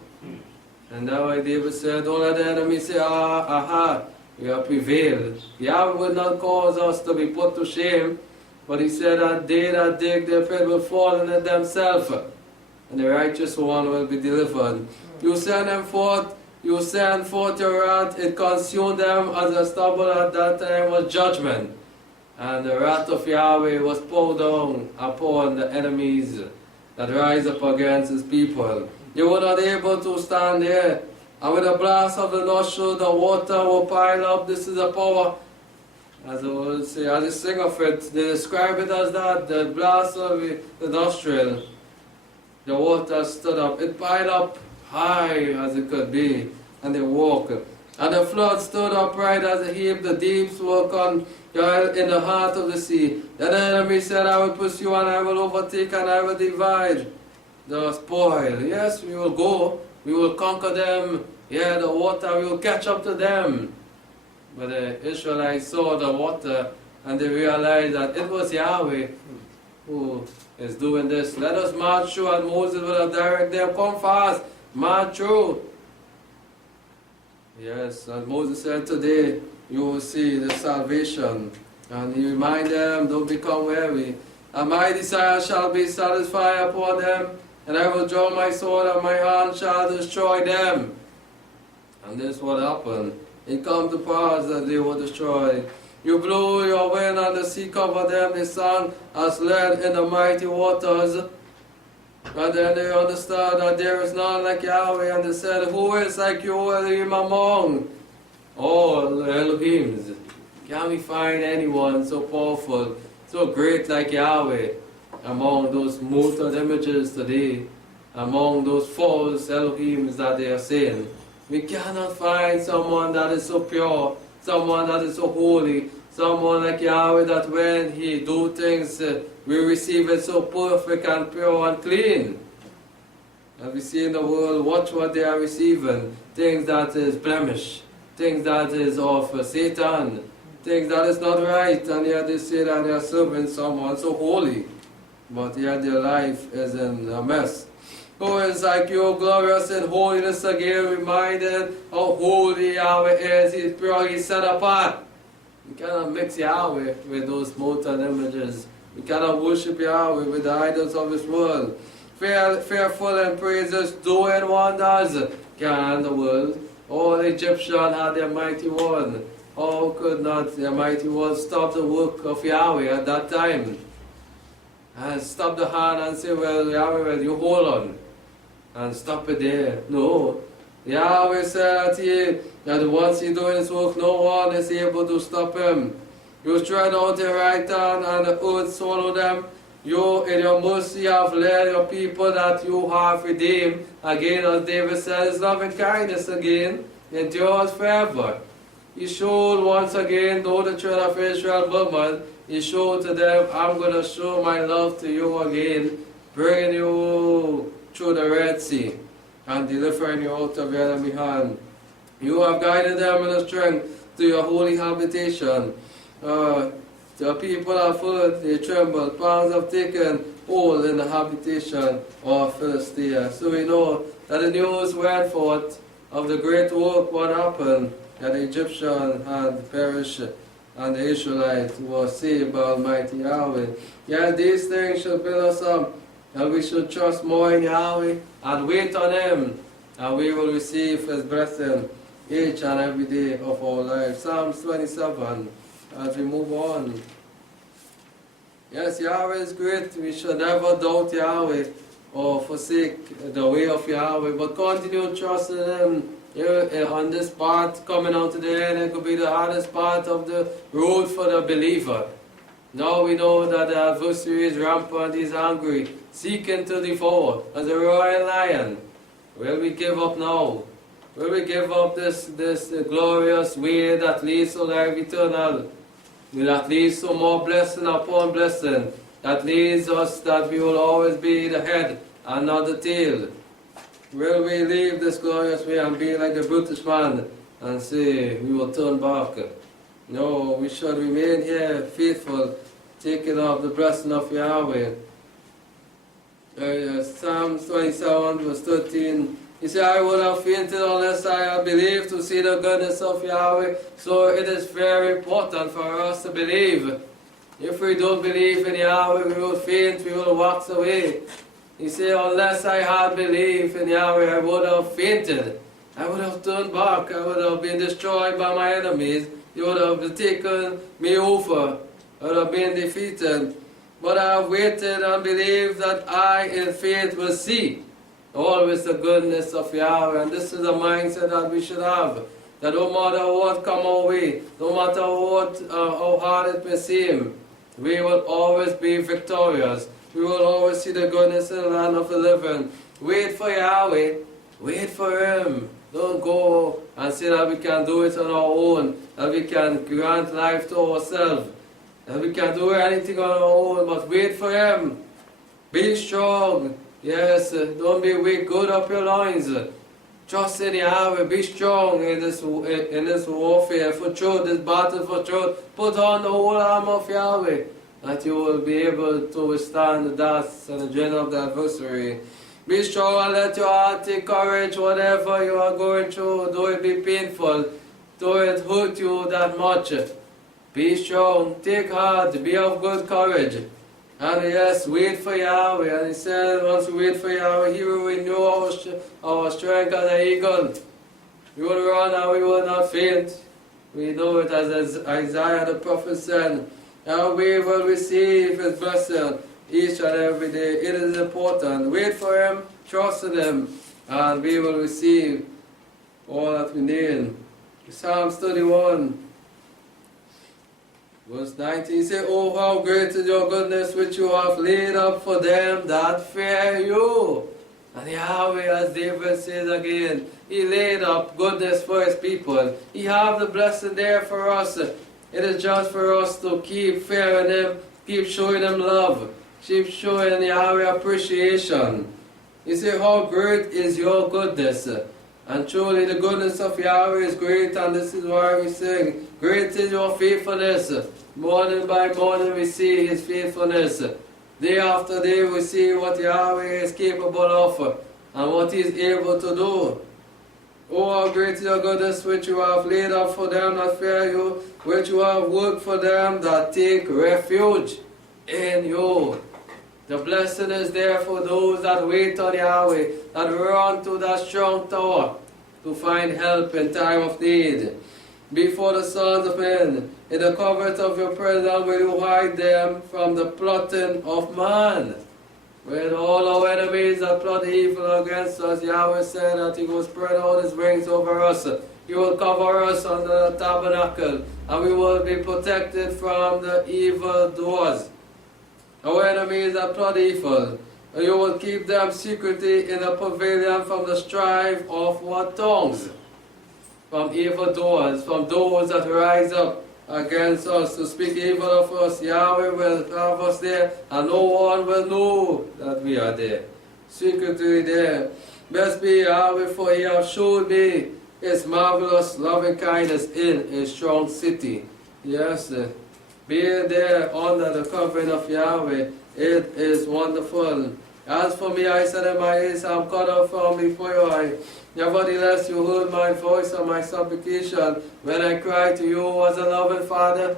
And now David said, don't let the enemy say, aha, we have prevailed. Yahweh will not cause us to be put to shame, but he said that they that dig their pit will fall in it themselves, and the righteous one will be delivered. You send them forth, you send forth your wrath, it consumed them as a stubble at that time was judgment. And the wrath of Yahweh was poured down upon the enemies that rise up against his people. You were not able to stand there, and with a blast of the nostril, the water will pile up. This is the power. As I will say, as they sing of it, they describe it as that, the blast of the nostril. The water stood up, it piled up high as it could be, and they walked. And the flood stood upright as a heap, the deeps were congealed in the heart of the sea. Then the enemy said, I will pursue and I will overtake and I will divide the spoil. Yes, we will go, we will conquer them. Yeah, the water, we will catch up to them. But the Israelites saw the water and they realized that it was Yahweh who is doing this. Let us march through, and Moses will have directed them, come fast, march through. Yes, and Moses said, today you will see the salvation. And he reminded them, don't become weary. And my desire shall be satisfied upon them, and I will draw my sword, and my hand shall destroy them. And this is what happened. It come to pass that they were destroyed. You blew your wind, and the sea covered them. They sank as lead in the mighty waters. And then they understood that there is none like Yahweh, and they said, who is like you, Elohim, among all the Elohims? Can we find anyone so powerful, so great like Yahweh among those molten images today, among those false Elohims that they are saying? We cannot find someone that is so pure, someone that is so holy, someone like Yahweh that when he do things, we receive it so perfect and pure and clean. And we see in the world, watch what they are receiving. Things that is blemish, things that is of Satan, things that is not right, and yet they say that they are serving someone so holy, but yet their life is in a mess. Who is like you, glorious in holiness, again reminded how holy Yahweh is. He is pure, he is set apart. We cannot mix Yahweh with those molten images. We cannot worship Yahweh with the idols of this world. Fearful in praises, doing wonders. Can the world? All Egyptian had their mighty one. How could not their mighty one stop the work of Yahweh at that time? And stop the hand and say, well, Yahweh, well, you hold on. And stop it there. No. Yahweh said that once he doing his work, no one is able to stop him. You stretch out your right hand, and the earth swallow them. You in your mercy have led your people that you have redeemed. Again, as David said, his loving kindness again endures forever. He showed once again, though the children of Israel murmured, he showed to them, I'm going to show my love to you again, bringing you through the Red Sea and delivering you out of your enemy hand. You have guided them in the strength to your holy habitation. The people are full, they tremble. Palms have taken hold in the habitation of Philistia. So we know that the news went forth of the great work, what happened, that the Egyptian had perished and the Israelite was saved by Almighty Yahweh. Yet these things should build us up, and we should trust more in Yahweh and wait on Him, and we will receive His blessing each and every day of our life. Psalms 27, as we move on. Yes, Yahweh is great. We should never doubt Yahweh or forsake the way of Yahweh, but continue trusting Him. On this part coming out to the end, it could be the hardest part of the road for the believer. Now we know that the adversary is rampant, he's hungry, seeking to devour as a roaring lion. Will we give up now? Will we give up this glorious way that leads to life eternal? That leads to more blessing upon blessing. That leads us that we will always be the head and not the tail. Will we leave this glorious way and be like the brutish man and say we will turn back? No, we should remain here faithful, taking up the blessing of Yahweh. Psalm 27 verse 13, He said, I would have fainted unless I had believed to see the goodness of Yahweh. So it is very important for us to believe. If we don't believe in Yahweh, we will faint, we will walk away. He said, unless I had believed in Yahweh, I would have fainted. I would have turned back. I would have been destroyed by my enemies. You would have taken me over. I would have been defeated. But I have waited and believed that I in faith will see always the goodness of Yahweh. And this is the mindset that we should have. That no matter what come our way, no matter what, how hard it may seem, we will always be victorious. We will always see the goodness in the land of the living. Wait for Yahweh. Wait for Him. Don't go and say that we can do it on our own, that we can grant life to ourselves, that we can do anything on our own, but wait for Him. Be strong. Yes, don't be weak. Gird up your loins. Trust in Yahweh. Be strong in this warfare for truth, this battle for truth. Put on the whole arm of Yahweh, that you will be able to withstand the darts and the journey of the adversary. Be strong and let your heart take courage, whatever you are going through, though it be painful, though it hurt you that much. Be strong, take heart, be of good courage. And yes, wait for Yahweh. And He said, once we wait for Yahweh, He will renew our strength as an eagle. We will run and we will not faint. We know it as Isaiah the prophet said, and we will receive His blessing each and every day. It is important. Wait for Him, trust in Him, and we will receive all that we need. Psalms 31, verse 19 says, oh, how great is your goodness which you have laid up for them that fear you. And Yahweh, as David says again, He laid up goodness for His people. He have the blessing there for us. It is just for us to keep fearing Him, keep showing Him love, keep showing Yahweh appreciation. You say, how great is your goodness? And truly the goodness of Yahweh is great, and this is why we sing, great is your faithfulness. Morning by morning we see His faithfulness. Day after day we see what Yahweh is capable of and what He is able to do. Oh, how great is your goodness which you have laid up for them that fear you, which you have worked for them that take refuge in you. The blessing is there for those that wait on Yahweh, that run to that strong tower to find help in time of need. Before the sons of men, in the covert of your presence will you hide them from the plotting of man. With all our enemies that plot evil against us, Yahweh said that He will spread out His wings over us. He will cover us under the tabernacle, and we will be protected from the evil doers. Our enemies that plot evil, and you will keep them secretly in a pavilion from the strife of what tongues? From evil doers, from those that rise up against us to speak evil of us. Yahweh will have us there, and no one will know that we are there. Secretly there. Blessed be Yahweh, for He has showed me His marvelous loving kindness in a strong city. Yes, be there under the covering of Yahweh. It is wonderful. As for me, I said in my ears, I am cut off from before your eye. Nevertheless, you heard my voice and my supplication when I cried to you as a loving Father.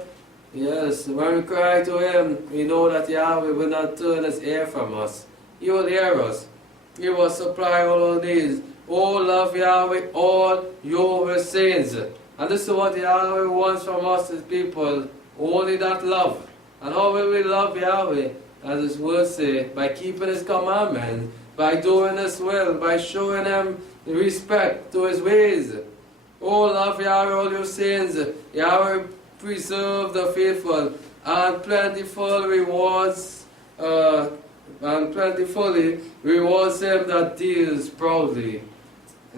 Yes, when we cry to Him, we know that Yahweh will not turn His ear from us. He will hear us. He will supply all our needs. Oh, love Yahweh, all your sins. And this is what Yahweh wants from us, His people. Only that love. And how will we love Yahweh? As His words say, by keeping His commandments, by doing His will, by showing Him respect to His ways. Oh, love Yahweh all your sins. Yahweh preserve the faithful, and plentifully rewards him that deals proudly.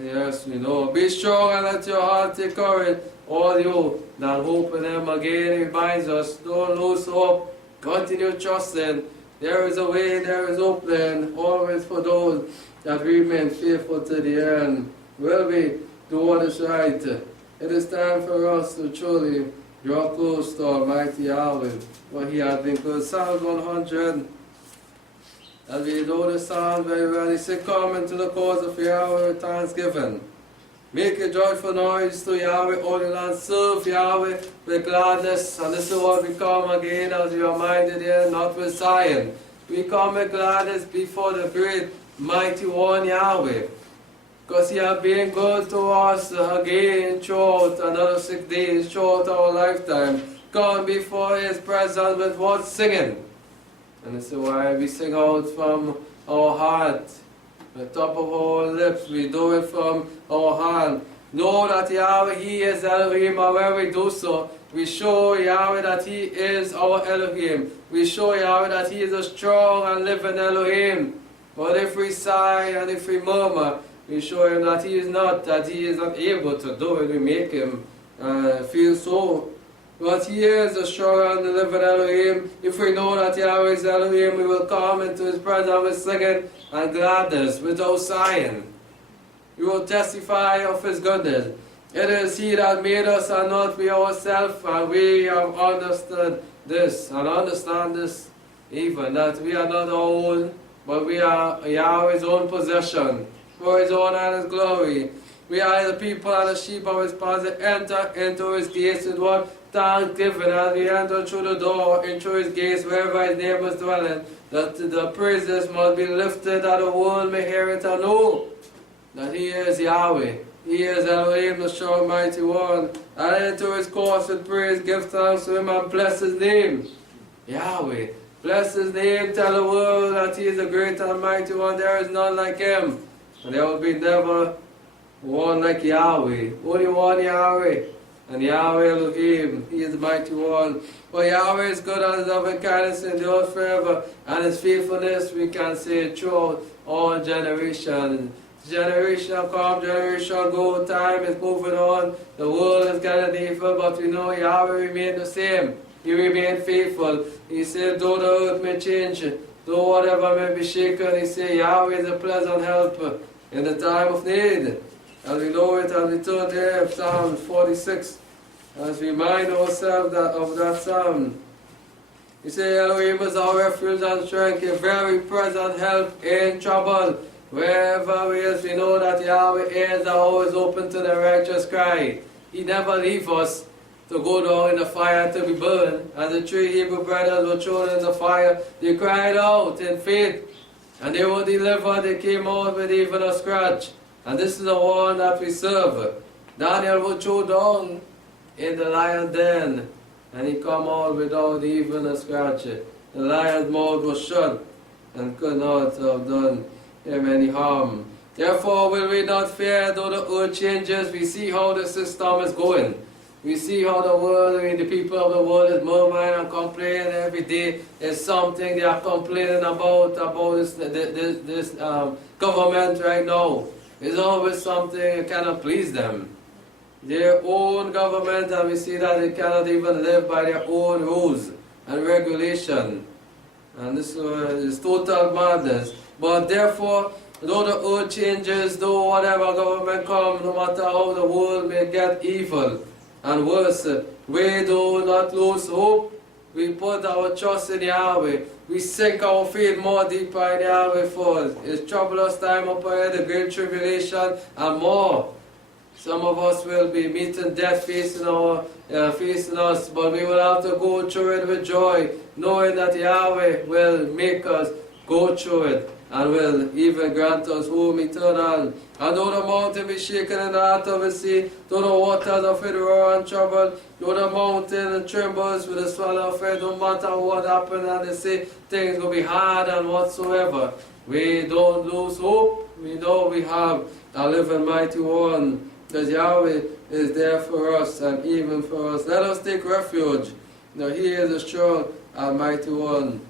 Yes, we know. Be strong and let your heart take courage, all you that hope in Him. Again, He reminds us, don't lose hope. Continue trusting. There is a way, there is opening, always for those that remain faithful to the end. Will we do what is right? It is time for us to truly draw close to Almighty Yahweh, for He has been good. Psalm 100 As we know the psalm very well, he said, come into the courts of Yahweh with thanksgiving. Make a joyful noise to Yahweh, all the land. Serve Yahweh with gladness. And this is what we come again, as we are minded here, not with Zion. We come with gladness before the great, mighty one Yahweh. Because he has been good to us again throughout another 6 days, throughout our lifetime. Come before his presence with what? Singing. And this is why we sing out from our heart. The top of our lips, we do it from our hand. Know that Yahweh, he is Elohim, and when we do so, we show Yahweh that he is our Elohim. We show Yahweh that he is a strong and living Elohim. But if we sigh and if we murmur, we show him that he is not able to do it. We make him feel so. But he is a strong and living Elohim. If we know that Yahweh is Elohim, we will come into his presence with singing and gladness, without sighing. We will testify of his goodness. It is he that made us and not we ourselves, and we have understood this and understand this even, that we are not our own, but we are Yahweh's own possession, for his own and his glory. We are the people and the sheep of his pasture. Enter into his gates with what? Thanksgiving. As we enter through the door, into his gates, wherever his name is dwelling, that the praises must be lifted, that the world may hear it and know that he is Yahweh. He is Elohim, the strong mighty one. And into his courts with praise, give thanks to him and bless his name. Yahweh. Bless his name, tell the world that he is a great and mighty one. There is none like him. And there will be never one like Yahweh. Only one Yahweh. And Yahweh Elohim, he is the mighty one. For Yahweh is good and his loving kindness endures forever. And his faithfulness we can say throughout all generations. Generation come, generation go, time is moving on. The world is getting evil, but we know Yahweh remains the same. He remains faithful. He said, though the earth may change, though whatever may be shaken, he said, Yahweh is a pleasant helper in the time of need. As we know it, as we turn there, Psalm 46, as we remind ourselves of that psalm. He said, Elohim is our refuge and strength, a very present help in trouble. Wherever we is, we know that Yahweh ears are always open to the righteous cry. He never leaves us to go down in the fire to be burned. As the three Hebrew brothers were thrown in the fire, they cried out in faith, and they were delivered. They came out with even a scratch. And this is the one that we serve. Daniel was thrown down in the lion's den, and he come out without even a scratch. The lion's mouth was shut and could not have done him any harm. Therefore will we not fear though the earth changes. We see how the system is going. We see how the world, the people of the world is murmuring and complaining every day. There's something they are complaining about this government right now. There's always something that cannot please them. Their own government, and we see that they cannot even live by their own rules and regulation. And this is total madness. But therefore, though the earth changes, though whatever government comes, no matter how the world may get evil and worse, we do not lose hope. We put our trust in Yahweh. We sink our faith more deeper in Yahweh for His troublous time up ahead, the great tribulation, and more. Some of us will be meeting death facing us, but we will have to go through it with joy, knowing that Yahweh will make us go through it, and will even grant us home eternal. And though the mountain be shaken in the heart of the sea, though the waters of it roar and trouble, though the mountain trembles with the swallow of it, no matter what happens, and they say things will be hard and whatsoever, we don't lose hope. We know we have a living mighty one, because Yahweh is there for us and even for us. Let us take refuge. Now He is a strong and mighty one.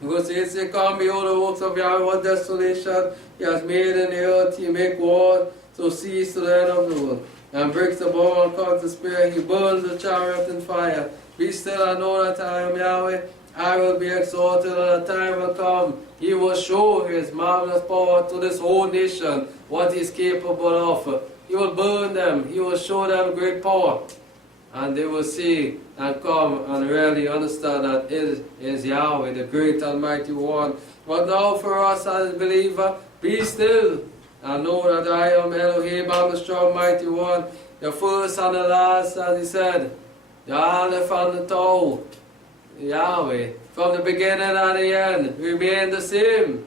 Because He said, come behold the works of Yahweh, what desolation He has made in the earth. He make war to cease to the end of the world, and breaks the bow and cuts the spear. He burns the chariot in fire. Be still and know that I am Yahweh. I will be exalted, and a time will come. He will show His marvelous power to this whole nation, what He is capable of. He will burn them. He will show them great power. and they will see and come and really understand that it is Yahweh, the great Almighty One. But now for us as a believer, be still and know that I am Elohim, I'm the strong mighty one, the first and the last, as he said, the Aleph and the Tau, Yahweh, from the beginning and the end, remain the same.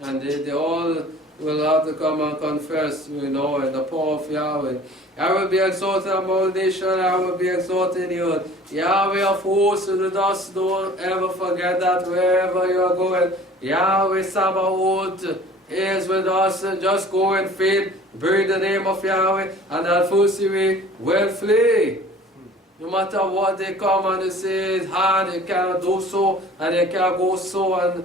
And they all will have to come and confess, in the power of Yahweh. I will be exalted among nations, I will be exalted in the earth. Yahweh of hosts with us, don't ever forget that wherever you are going, Yahweh Sabaoth is with us. Just go in faith, breathe the name of Yahweh, and adversary will flee. No matter what they come and they say it's hard, they cannot do so, and they can't go so, and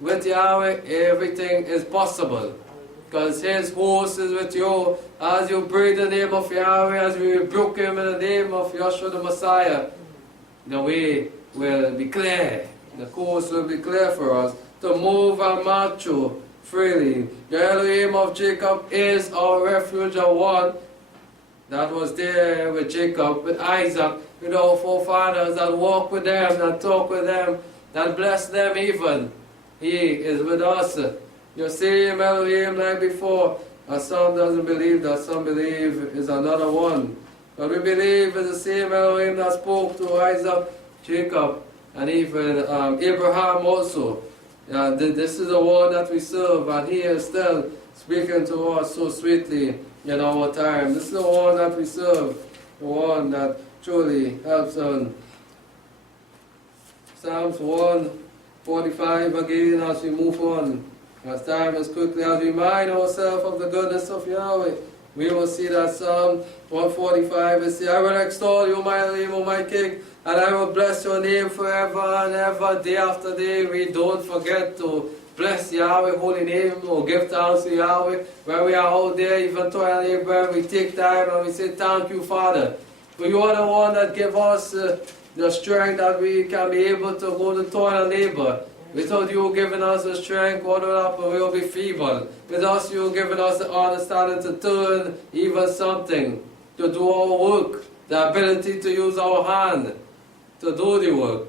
with Yahweh everything is possible. Because His host is with you. As you breathe the name of Yahweh, as we rebuke Him in the name of Yeshua the Messiah, the way will be clear. The course will be clear for us to move and march through freely. The Elohim of Jacob is our refuge, and one that was there with Jacob, with Isaac, with our forefathers, that walk with them, that talk with them, that bless them even. He is with us. You see Him, Elohim, like before. And some doesn't believe that, some believe is another one. But we believe it's the same Elohim that spoke to Isaac, Jacob, and even Abraham also. This is the one that we serve, and He is still speaking to us so sweetly in our time. This is the one that we serve, the one that truly helps us. Psalms 145 again as we move on. As time is quickly, as we remind ourselves of the goodness of Yahweh, we will see that Psalm 145 is, I will extol you, my name, O my King, and I will bless your name forever and ever, day after day. We don't forget to bless Yahweh's holy name or give thanks to Yahweh. When we are out there, even to our neighbor, we take time and we say, thank you, Father. For you are the one that give us the strength that we can be able to go to toil and labor. Without you giving us the strength, what will happen? We will be feeble. Without you giving us the understanding to turn even something, to do our work, the ability to use our hand, to do the work,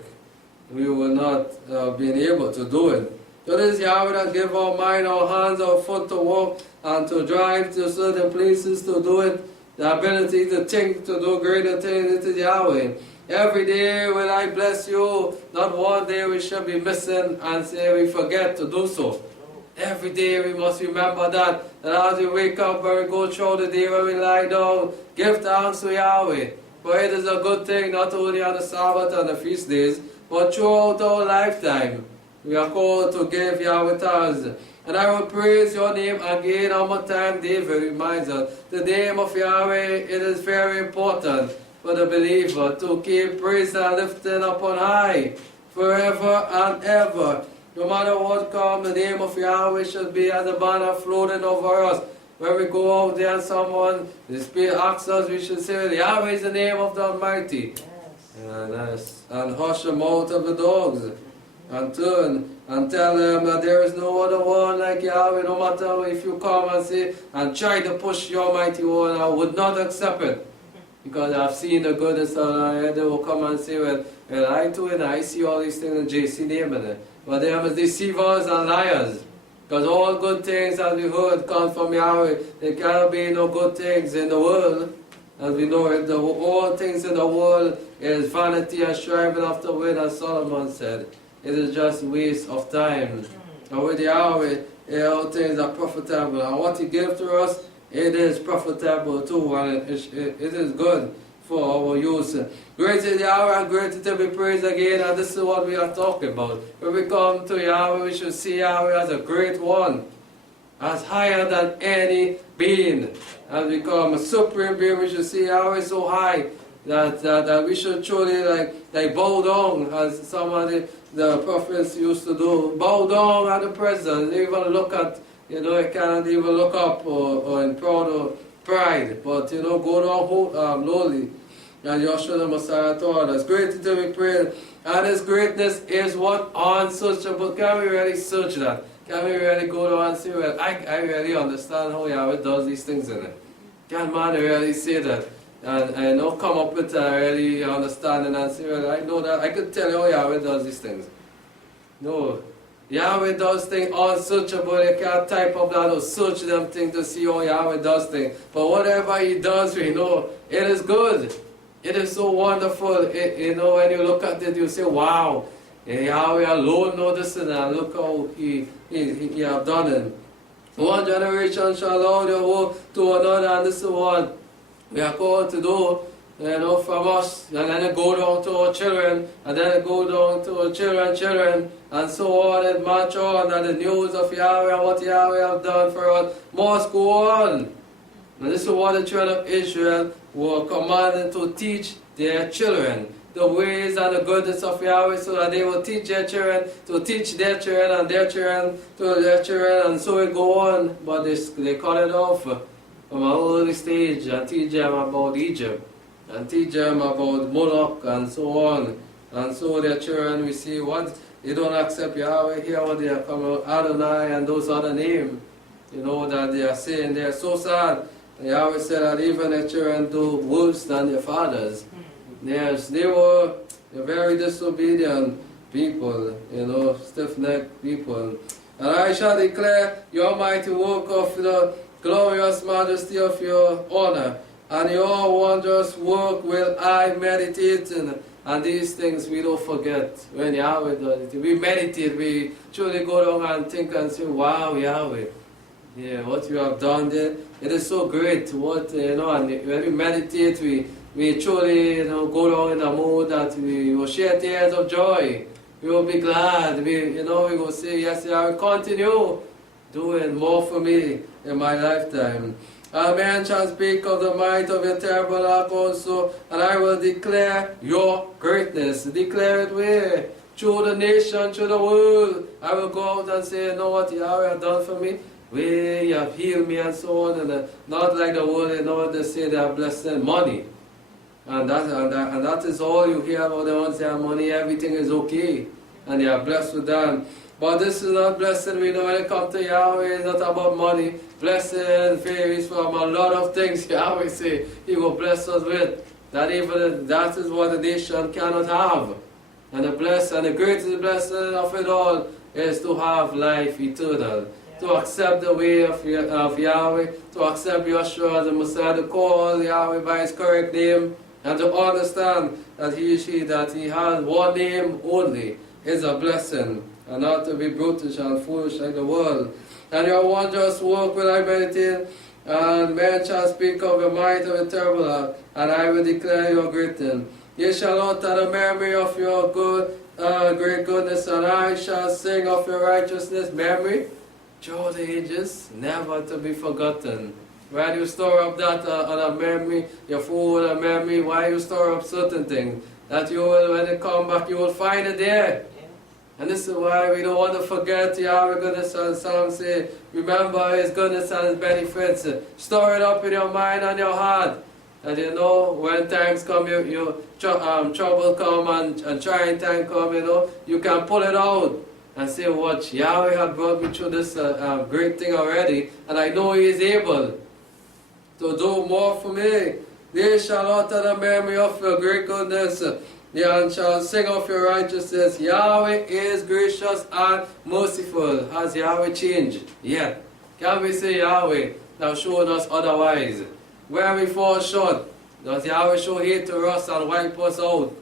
we will not be able to do it. So this is Yahweh that give our mind, our hands, our foot to walk and to drive to certain places to do it. The ability to think, to do greater things, it is Yahweh. Every day will I bless you. Not one day we shall be missing and say we forget to do so. Every day we must remember that as we wake up, when we go through the day, when we lie down, give thanks to Yahweh. For it is a good thing not only on the Sabbath and the feast days, but throughout our lifetime. We are called to give Yahweh thanks. And I will praise your name again. One more time, David reminds us. The name of Yahweh, it is very important for the believer to keep praise and lifting up on high forever and ever. No matter what comes, the name of Yahweh should be as a banner floating over us. When we go out there and someone asks us, we should say, Yahweh is the name of the Almighty. Yes. And hush the mouth of the dogs. And turn and tell them that there is no other one like Yahweh. No matter if you come and say, and try to push your mighty one, I would not accept it. Because I've seen the goodness of they will come and say, well, I too, and I see all these things in JC name in it. But they are deceivers and liars. Because all good things, as we heard, come from Yahweh. There cannot be no good things in the world. As we know it, all things in the world is vanity and striving after wind, as Solomon said. It is just waste of time. And with Yahweh, all things are profitable. And what He gives to us, it is profitable too, and it is good for our use. Great is Yahweh, and great to be praised again, and this is what we are talking about. When we come to Yahweh, we should see Yahweh as a great one, as higher than any being. As we come a supreme being, we should see Yahweh so high that we should truly like bow down, as some of the prophets used to do. Bow down at the presence, even look at, you cannot even look up or in proud or pride, but go down lowly. And Yeshua the Messiah taught us. Great to be praised. And His greatness is what unsearchable. Can we really search that? Can we really go down and say, well, I really understand how Yahweh does these things in it? Can man really say that and you know, come up with a really understanding and say, well, I know that, I could tell you how Yahweh does these things. No, Yahweh does things unsearchable. You can't type up that or search them things to see how Yahweh does things. But whatever He does, we know it is good. It is so wonderful. You know, when you look at it, you say, wow, Yahweh alone knows this, and look how He have done it. One generation shall allow their work to another, and this is what we are called to do, you know, from us, and then it go down to our children, and then it go down to our children, and so on, and march on, and the news of Yahweh and what Yahweh have done for us must go on. And this is what the children of Israel were commanded to teach their children, the ways and the goodness of Yahweh, so that they will teach their children, to teach their children, and their children to their children, and so it go on. But they cut it off from an early stage and teach them about Egypt, and teach them about Moloch, and so on. And so their children, we see what they don't accept Yahweh here, what they are coming Adonai and those other names, you know, that they are saying. They are so sad. And Yahweh said that even their children do worse than their fathers. Yes, they were very disobedient people, you know, stiff-necked people. And I shall declare your mighty work of the glorious majesty of your honor, and your wondrous work will I meditate in. And these things we don't forget when Yahweh does it. We meditate, we truly go down and think and say, wow, Yahweh, yeah, what you have done there, it is so great. What, you know, and when we meditate, we truly, you know, go down in a mood that we will share tears of joy. We will be glad. We will say, yes, I will continue doing more for me in my lifetime. A man shall speak of the might of your terrible act also, and I will declare your greatness. Declare it where? Through the nation, through the world. I will go out and say, you know what Yahweh has done for me? Where you have healed me and so on. And not like the world, you know what they say, they are blessed in money. And that is all you hear about the ones that have money, everything is okay. And they are blessed with that. But this is not blessed. We know when it comes to Yahweh, it's not about money. Blessing varies from a lot of things Yahweh say He will bless us with. That is what the nation cannot have. And the greatest blessing of it all is to have life eternal. To accept the way of Yahweh, to accept Yeshua as the Messiah, to call Yahweh by His correct name, and to understand that He has one name only is a blessing, and not to be brutish and foolish like the world. And your wondrous work will I meditate, and men shall speak of the might of the terrible act, and I will declare your greatness. Ye shall utter the memory of your great goodness, and I shall sing of your righteousness. Memory through the ages, never to be forgotten. When you store up that on a memory, your full a memory, why you store up certain things, that you will, when you come back, you will find it there. And this is why we don't want to forget Yahweh's goodness. And some say, remember His goodness and His benefits. Store it up in your mind and your heart. And you know, when times come, trouble come and trying time come, you know, you can pull it out and say, watch, Yahweh had brought me through this great thing already, and I know He is able to do more for me. They shall utter the memory of your great goodness, and shall sing of your righteousness. Yahweh is gracious and merciful. Has Yahweh changed? Yeah. Can we say Yahweh has shown us otherwise? Where we fall short, does Yahweh show hate to us and wipe us out?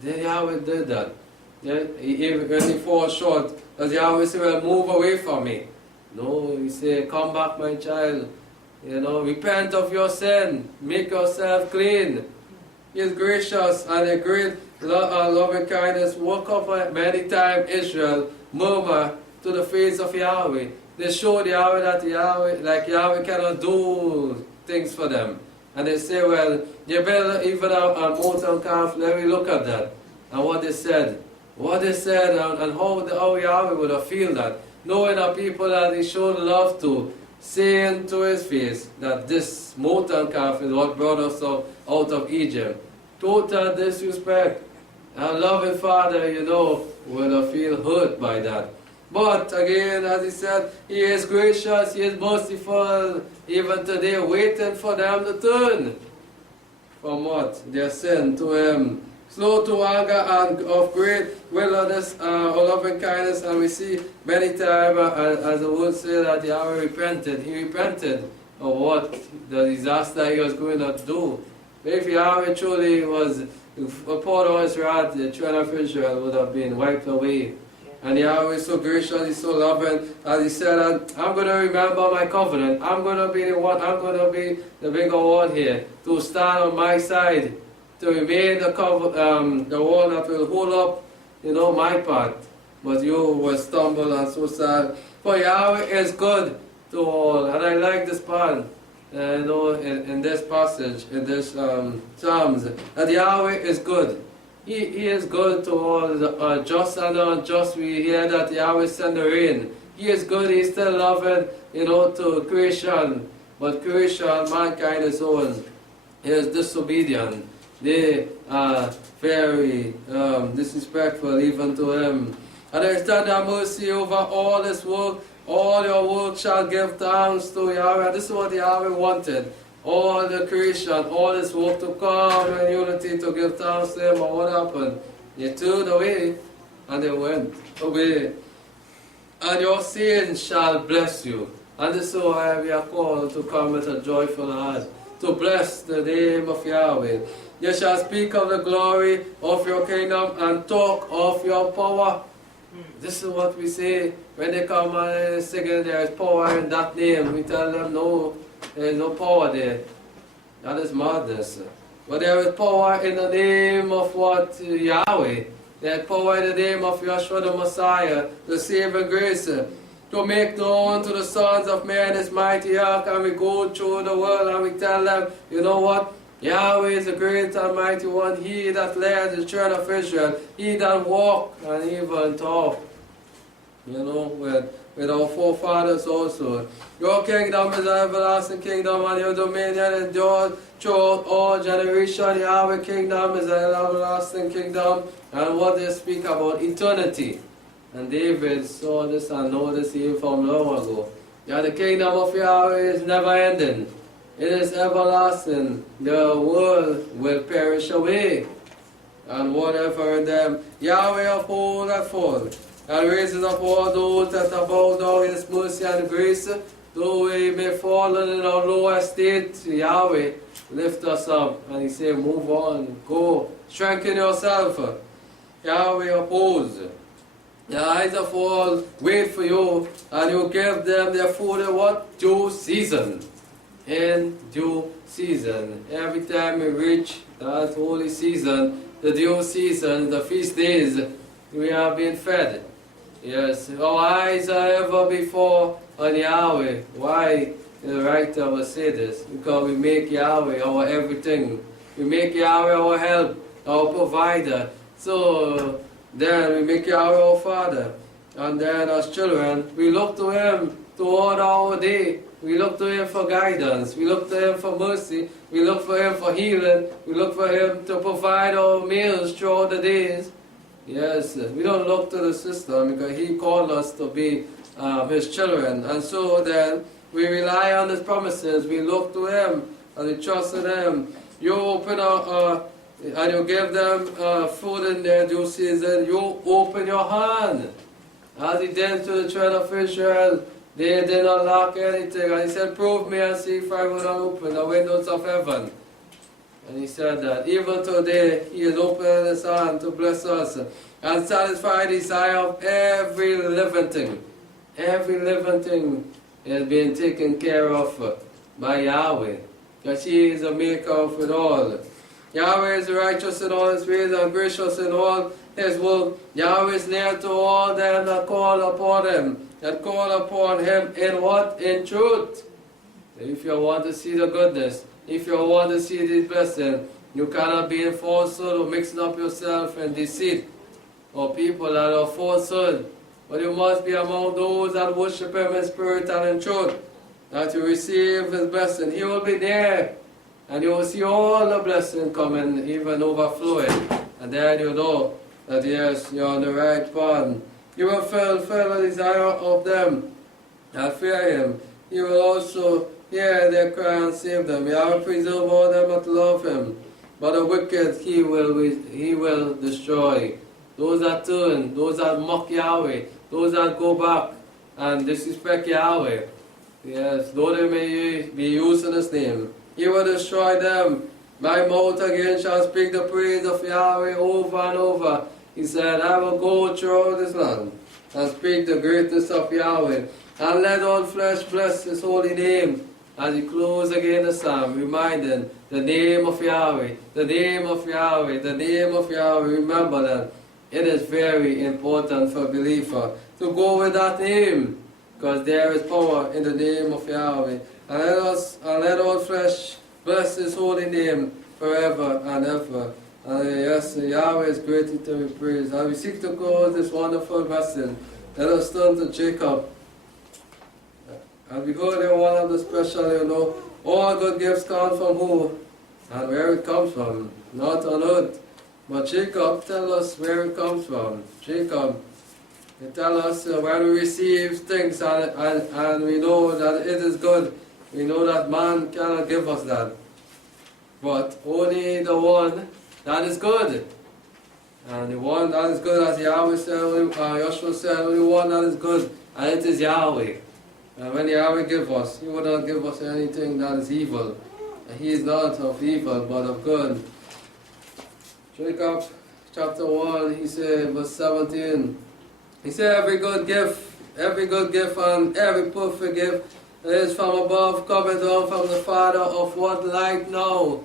Then Yahweh did that. Yeah, when He falls short, does Yahweh say, well, move away from me? No, He say, come back, my child. You know, repent of your sin. Make yourself clean. He is gracious and a great loving kindness. Woke up many times Israel murmur to the face of Yahweh. They showed Yahweh that Yahweh cannot do things for them. And they say, well, you better even a molten calf. Let me look at that. And what they said. And how Yahweh would have feel that. Knowing the people that He showed love to, saying to His face that this molten calf is what brought us out of Egypt. Total disrespect. And loving Father, you know, would have feel hurt by that. But again, as He said, He is gracious, He is merciful, even today waiting for them to turn. from what? Their sin to him. Slow to anger and of great willingness or loving kindness. And we see many times, as the word says, that Yahweh repented. He repented of what the disaster he was going to do. But if Yahweh truly was poured on his wrath, the children of Israel would have been wiped away. And Yahweh is so gracious, he's so loving, as he said, I'm going to remember my covenant. I'm going to be the one, I'm going to be the bigger one here, to stand on my side, to remain the one that will hold up, my part. But you will stumble and so sad. For Yahweh is good to all. And I like this part, in this passage, in this Psalms, that Yahweh is good. He is good to all the just and the unjust. We hear that Yahweh send the rain. He is good, He is still loving, to creation. But creation, mankind is own. He is disobedient. They are very disrespectful even to Him. And I extend thy mercy over all His work. All your work shall give thanks to Yahweh. This is what Yahweh wanted. All the creation, all this work to come in unity to give thanks to Him. And what happened? They turned away and they went away. And your saints shall bless you. And this is why we are called to come with a joyful heart, to bless the name of Yahweh. You shall speak of the glory of your kingdom and talk of your power. This is what we say when they come and sing, there is power in that name. We tell them, no, there is no power there. That is madness. But there is power in the name of what? Yahweh. There is power in the name of Yahshua the Messiah, the saving grace, to make known to the sons of men His mighty ark. And we go through the world and we tell them, you know what? Yahweh is the great and mighty one, He that led the children of Israel, He that walked and even talked, with our forefathers also. Your kingdom is an everlasting kingdom, and your dominion endures throughout all generations. Yahweh's kingdom is an everlasting kingdom, and what they speak about eternity. And David saw this and know this even from long ago. Yeah, the kingdom of Yahweh is never ending. It is everlasting. The world will perish away, and whatever in them, Yahweh uphold and fall, and raises up all those that are bowed down in His mercy and grace. Though we may fall in our low estate, Yahweh lift us up. And He said, move on, go, strengthen yourself. Yahweh oppose. The eyes of all wait for you, and you give them their food in what? Due season. In due season. Every time we reach that holy season, the due season, the feast days, we are being fed. Yes, our eyes are ever before on Yahweh. Why the writer will say this? Because we make Yahweh our everything. We make Yahweh our help, our provider. So then we make Yahweh our Father. And then as children, we look to Him to order our day. We look to Him for guidance. We look to Him for mercy. We look for Him for healing. We look for Him to provide our meals throughout the days. Yes, we don't look to the system because He called us to be His children. And so then we rely on His promises. We look to Him and we trust in Him. You open and you give them food in their due season. You open your hand. As He did to the children of Israel. They did not lack anything. And He said, prove me and see if I will not open the windows of heaven. And He said that even today He is opening His hand to bless us and satisfy the desire of every living thing. Every living thing is being taken care of by Yahweh, because He is the maker of it all. Yahweh is righteous in all His ways and gracious in all His work. Yahweh is near to all them that call upon Him, that call upon Him in what? In truth. If you want to see the goodness, if you want to see this blessing, you cannot be in falsehood or mixing up yourself in deceit or people that are falsehood. But you must be among those that worship Him in spirit and in truth, that you receive His blessing. He will be there, and you will see all the blessing coming, even overflowing. And then you know that yes, you're on the right path. You will fulfill the desire of them that fear Him. He will also hear their cry and save them. Yahweh preserve all them that love Him. but the wicked he will destroy. Those that turn, those that mock Yahweh, those that go back and disrespect Yahweh, yes, though they may be used in His name, He will destroy them. My mouth again shall speak the praise of Yahweh over and over. He said, I will go throughout this land and speak the greatness of Yahweh, and let all flesh bless His holy name. As he closed again the psalm, reminding the name of Yahweh, the name of Yahweh, the name of Yahweh. Remember that it is very important for a believer to go with that name, because there is power in the name of Yahweh. And let all flesh bless His holy name forever and ever. And yes, Yahweh is greatly to be praised. As we seek to close this wonderful lesson, let us turn to Jacob. And we heard in one of the special, all good gifts come from who and where it comes from, not on earth. But Jacob tell us where it comes from. Jacob, he tell us when we receive things and we know that it is good. We know that man cannot give us that. But only the one that is good. And the one that is good, as Yahweh said, Joshua said, only one that is good, and it is Yahweh. And when Yahweh give us, He will not give us anything that is evil. And He is not of evil, but of good. Jacob chapter 1, he said, verse 17, he said, every good gift and every perfect gift is from above, coming down from the Father of what light now.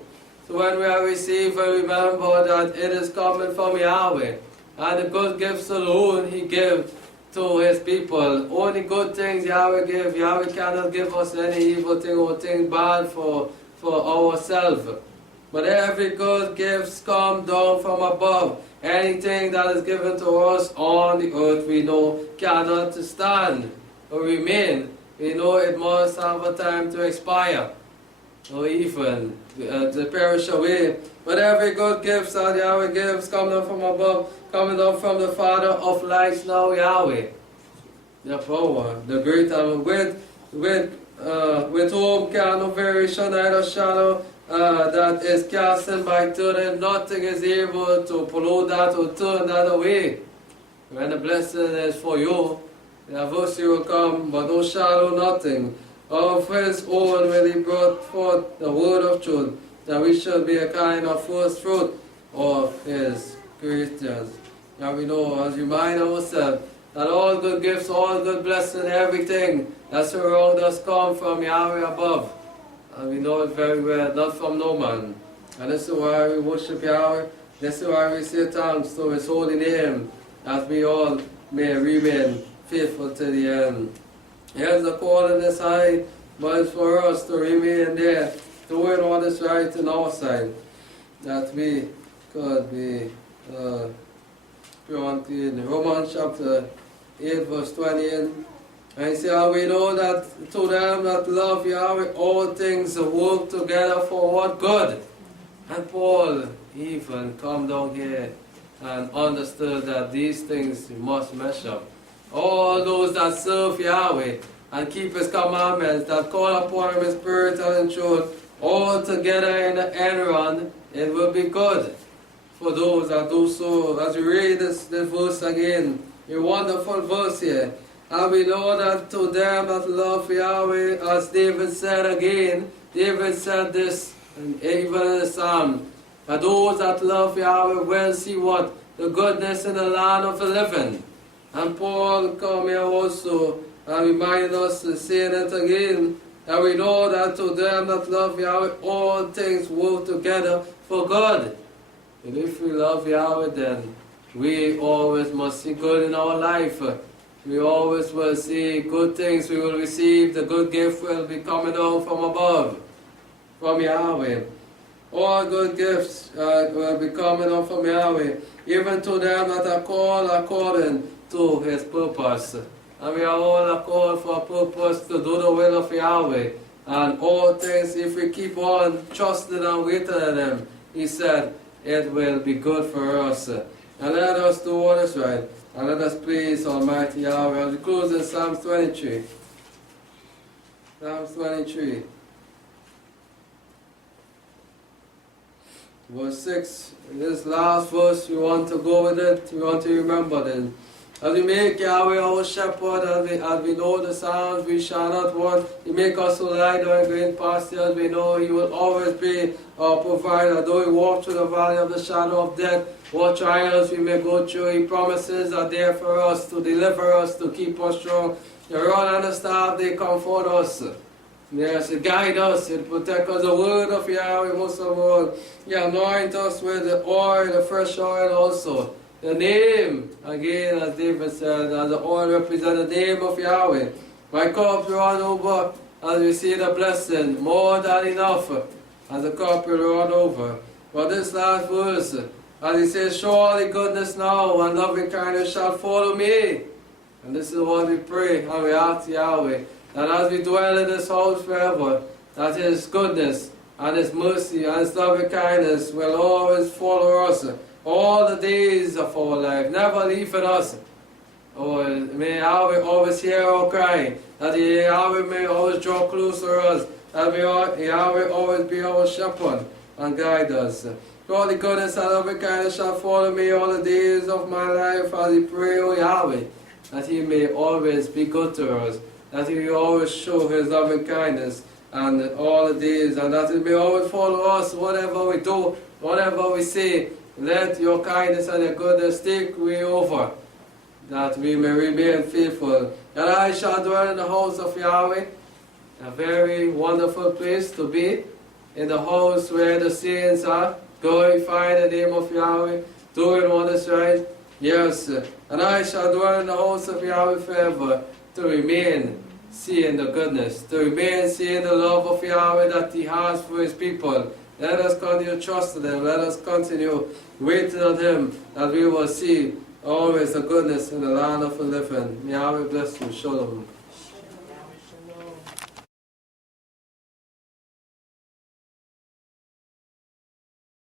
So when we are received, we remember that it is coming from Yahweh. And the good gifts alone He gives to His people. Only good things Yahweh gives. Yahweh cannot give us any evil thing or thing bad for ourselves. But every good gift comes down from above. Anything that is given to us on the earth, we know cannot stand or remain. We know it must have a time to expire or even to perish away. But every good gift that Yahweh gives coming down from above, coming down from the Father of lights now, Yahweh. The power, the great, and with whom can no variation, neither shadow that is casting by turning, nothing is able to pollute that or turn that away. When the blessing is for you, the adversity will come, but no shadow, nothing. Of His own will He brought forth the word of truth, that we should be a kind of first fruit of His creatures. And we know, as we remind ourselves, that all good gifts, all good blessing, everything that surrounds us come from Yahweh above. And we know it very well, not from no man. And this is why we worship Yahweh. This is why we say thanks to His holy name, that we all may remain faithful to the end. Yes, the calling is high, but it's for us to remain there, doing what is right in our sight, that we could be pure and clean. Romans chapter 8, verse 28. And he said, we know that to them that love Yahweh, all things work together for what good. And Paul even come down here and understood that these things must measure. All those that serve Yahweh and keep His commandments, that call upon Him in spirit and in truth, all together in the end run, it will be good for those that do so. As we read this verse again, a wonderful verse here. And we know that to them that love Yahweh, as David said again, David said this, and even in the Psalm, that those that love Yahweh will see what? The goodness in the land of the living. And Paul come here also and remind us to say that again, and we know that to them that love Yahweh, all things work together for good. And if we love Yahweh, then we always must see good in our life. We always will see good things we will receive. The good gift will be coming down from above, from Yahweh. All good gifts will be coming down from Yahweh, even to them that are called according to His purpose. And we are all called for a purpose to do the will of Yahweh. And all things, if we keep on trusting and waiting on Him, He said, it will be good for us. And let us do what is right. And let us praise Almighty Yahweh. As we close in Psalms 23. Psalms 23. verse 6. In this last verse, we want to go with it. We want to remember this. As we make Yahweh our shepherd, as we know the Psalms, we shall not want. He make us to lie down in green pastures. We know He will always be our provider. Though we walk through the valley of the shadow of death, what trials we may go through, His promises are there for us to deliver us, to keep us strong. The rod and the staff, they comfort us. Yes, it guide us, it protect us. The word of Yahweh, most of all, He anoint us with the oil, the fresh oil also. The name, again, as David said, as the oil represents the name of Yahweh. My cup run over as we see the blessing, more than enough, as the cup will run over. But this last verse, as He says, surely goodness now and loving kindness shall follow me. And this is what we pray and we ask Yahweh, that as we dwell in this house forever, that His goodness and His mercy and His loving kindness will always follow us all the days of our life, never leaving us. Oh, may Yahweh always hear our cry, that Yahweh may always draw close to us, that may Yahweh always be our shepherd and guide us. All the goodness and loving kindness shall follow me all the days of my life, as we pray, O Yahweh, that He may always be good to us, that He may always show His loving kindness and all the days, and that He may always follow us, whatever we do, whatever we say. Let your kindness and your goodness take way over, that we may remain faithful. And I shall dwell in the house of Yahweh, a very wonderful place to be, in the house where the saints are, glorifying the name of Yahweh, doing what is right. Yes, and I shall dwell in the house of Yahweh forever, to remain seeing the goodness, to remain seeing the love of Yahweh that He has for His people. Let us continue trusting Him. Let us continue waiting on Him, that we will see always the goodness in the land of the living. May Yahweh bless you. Shalom.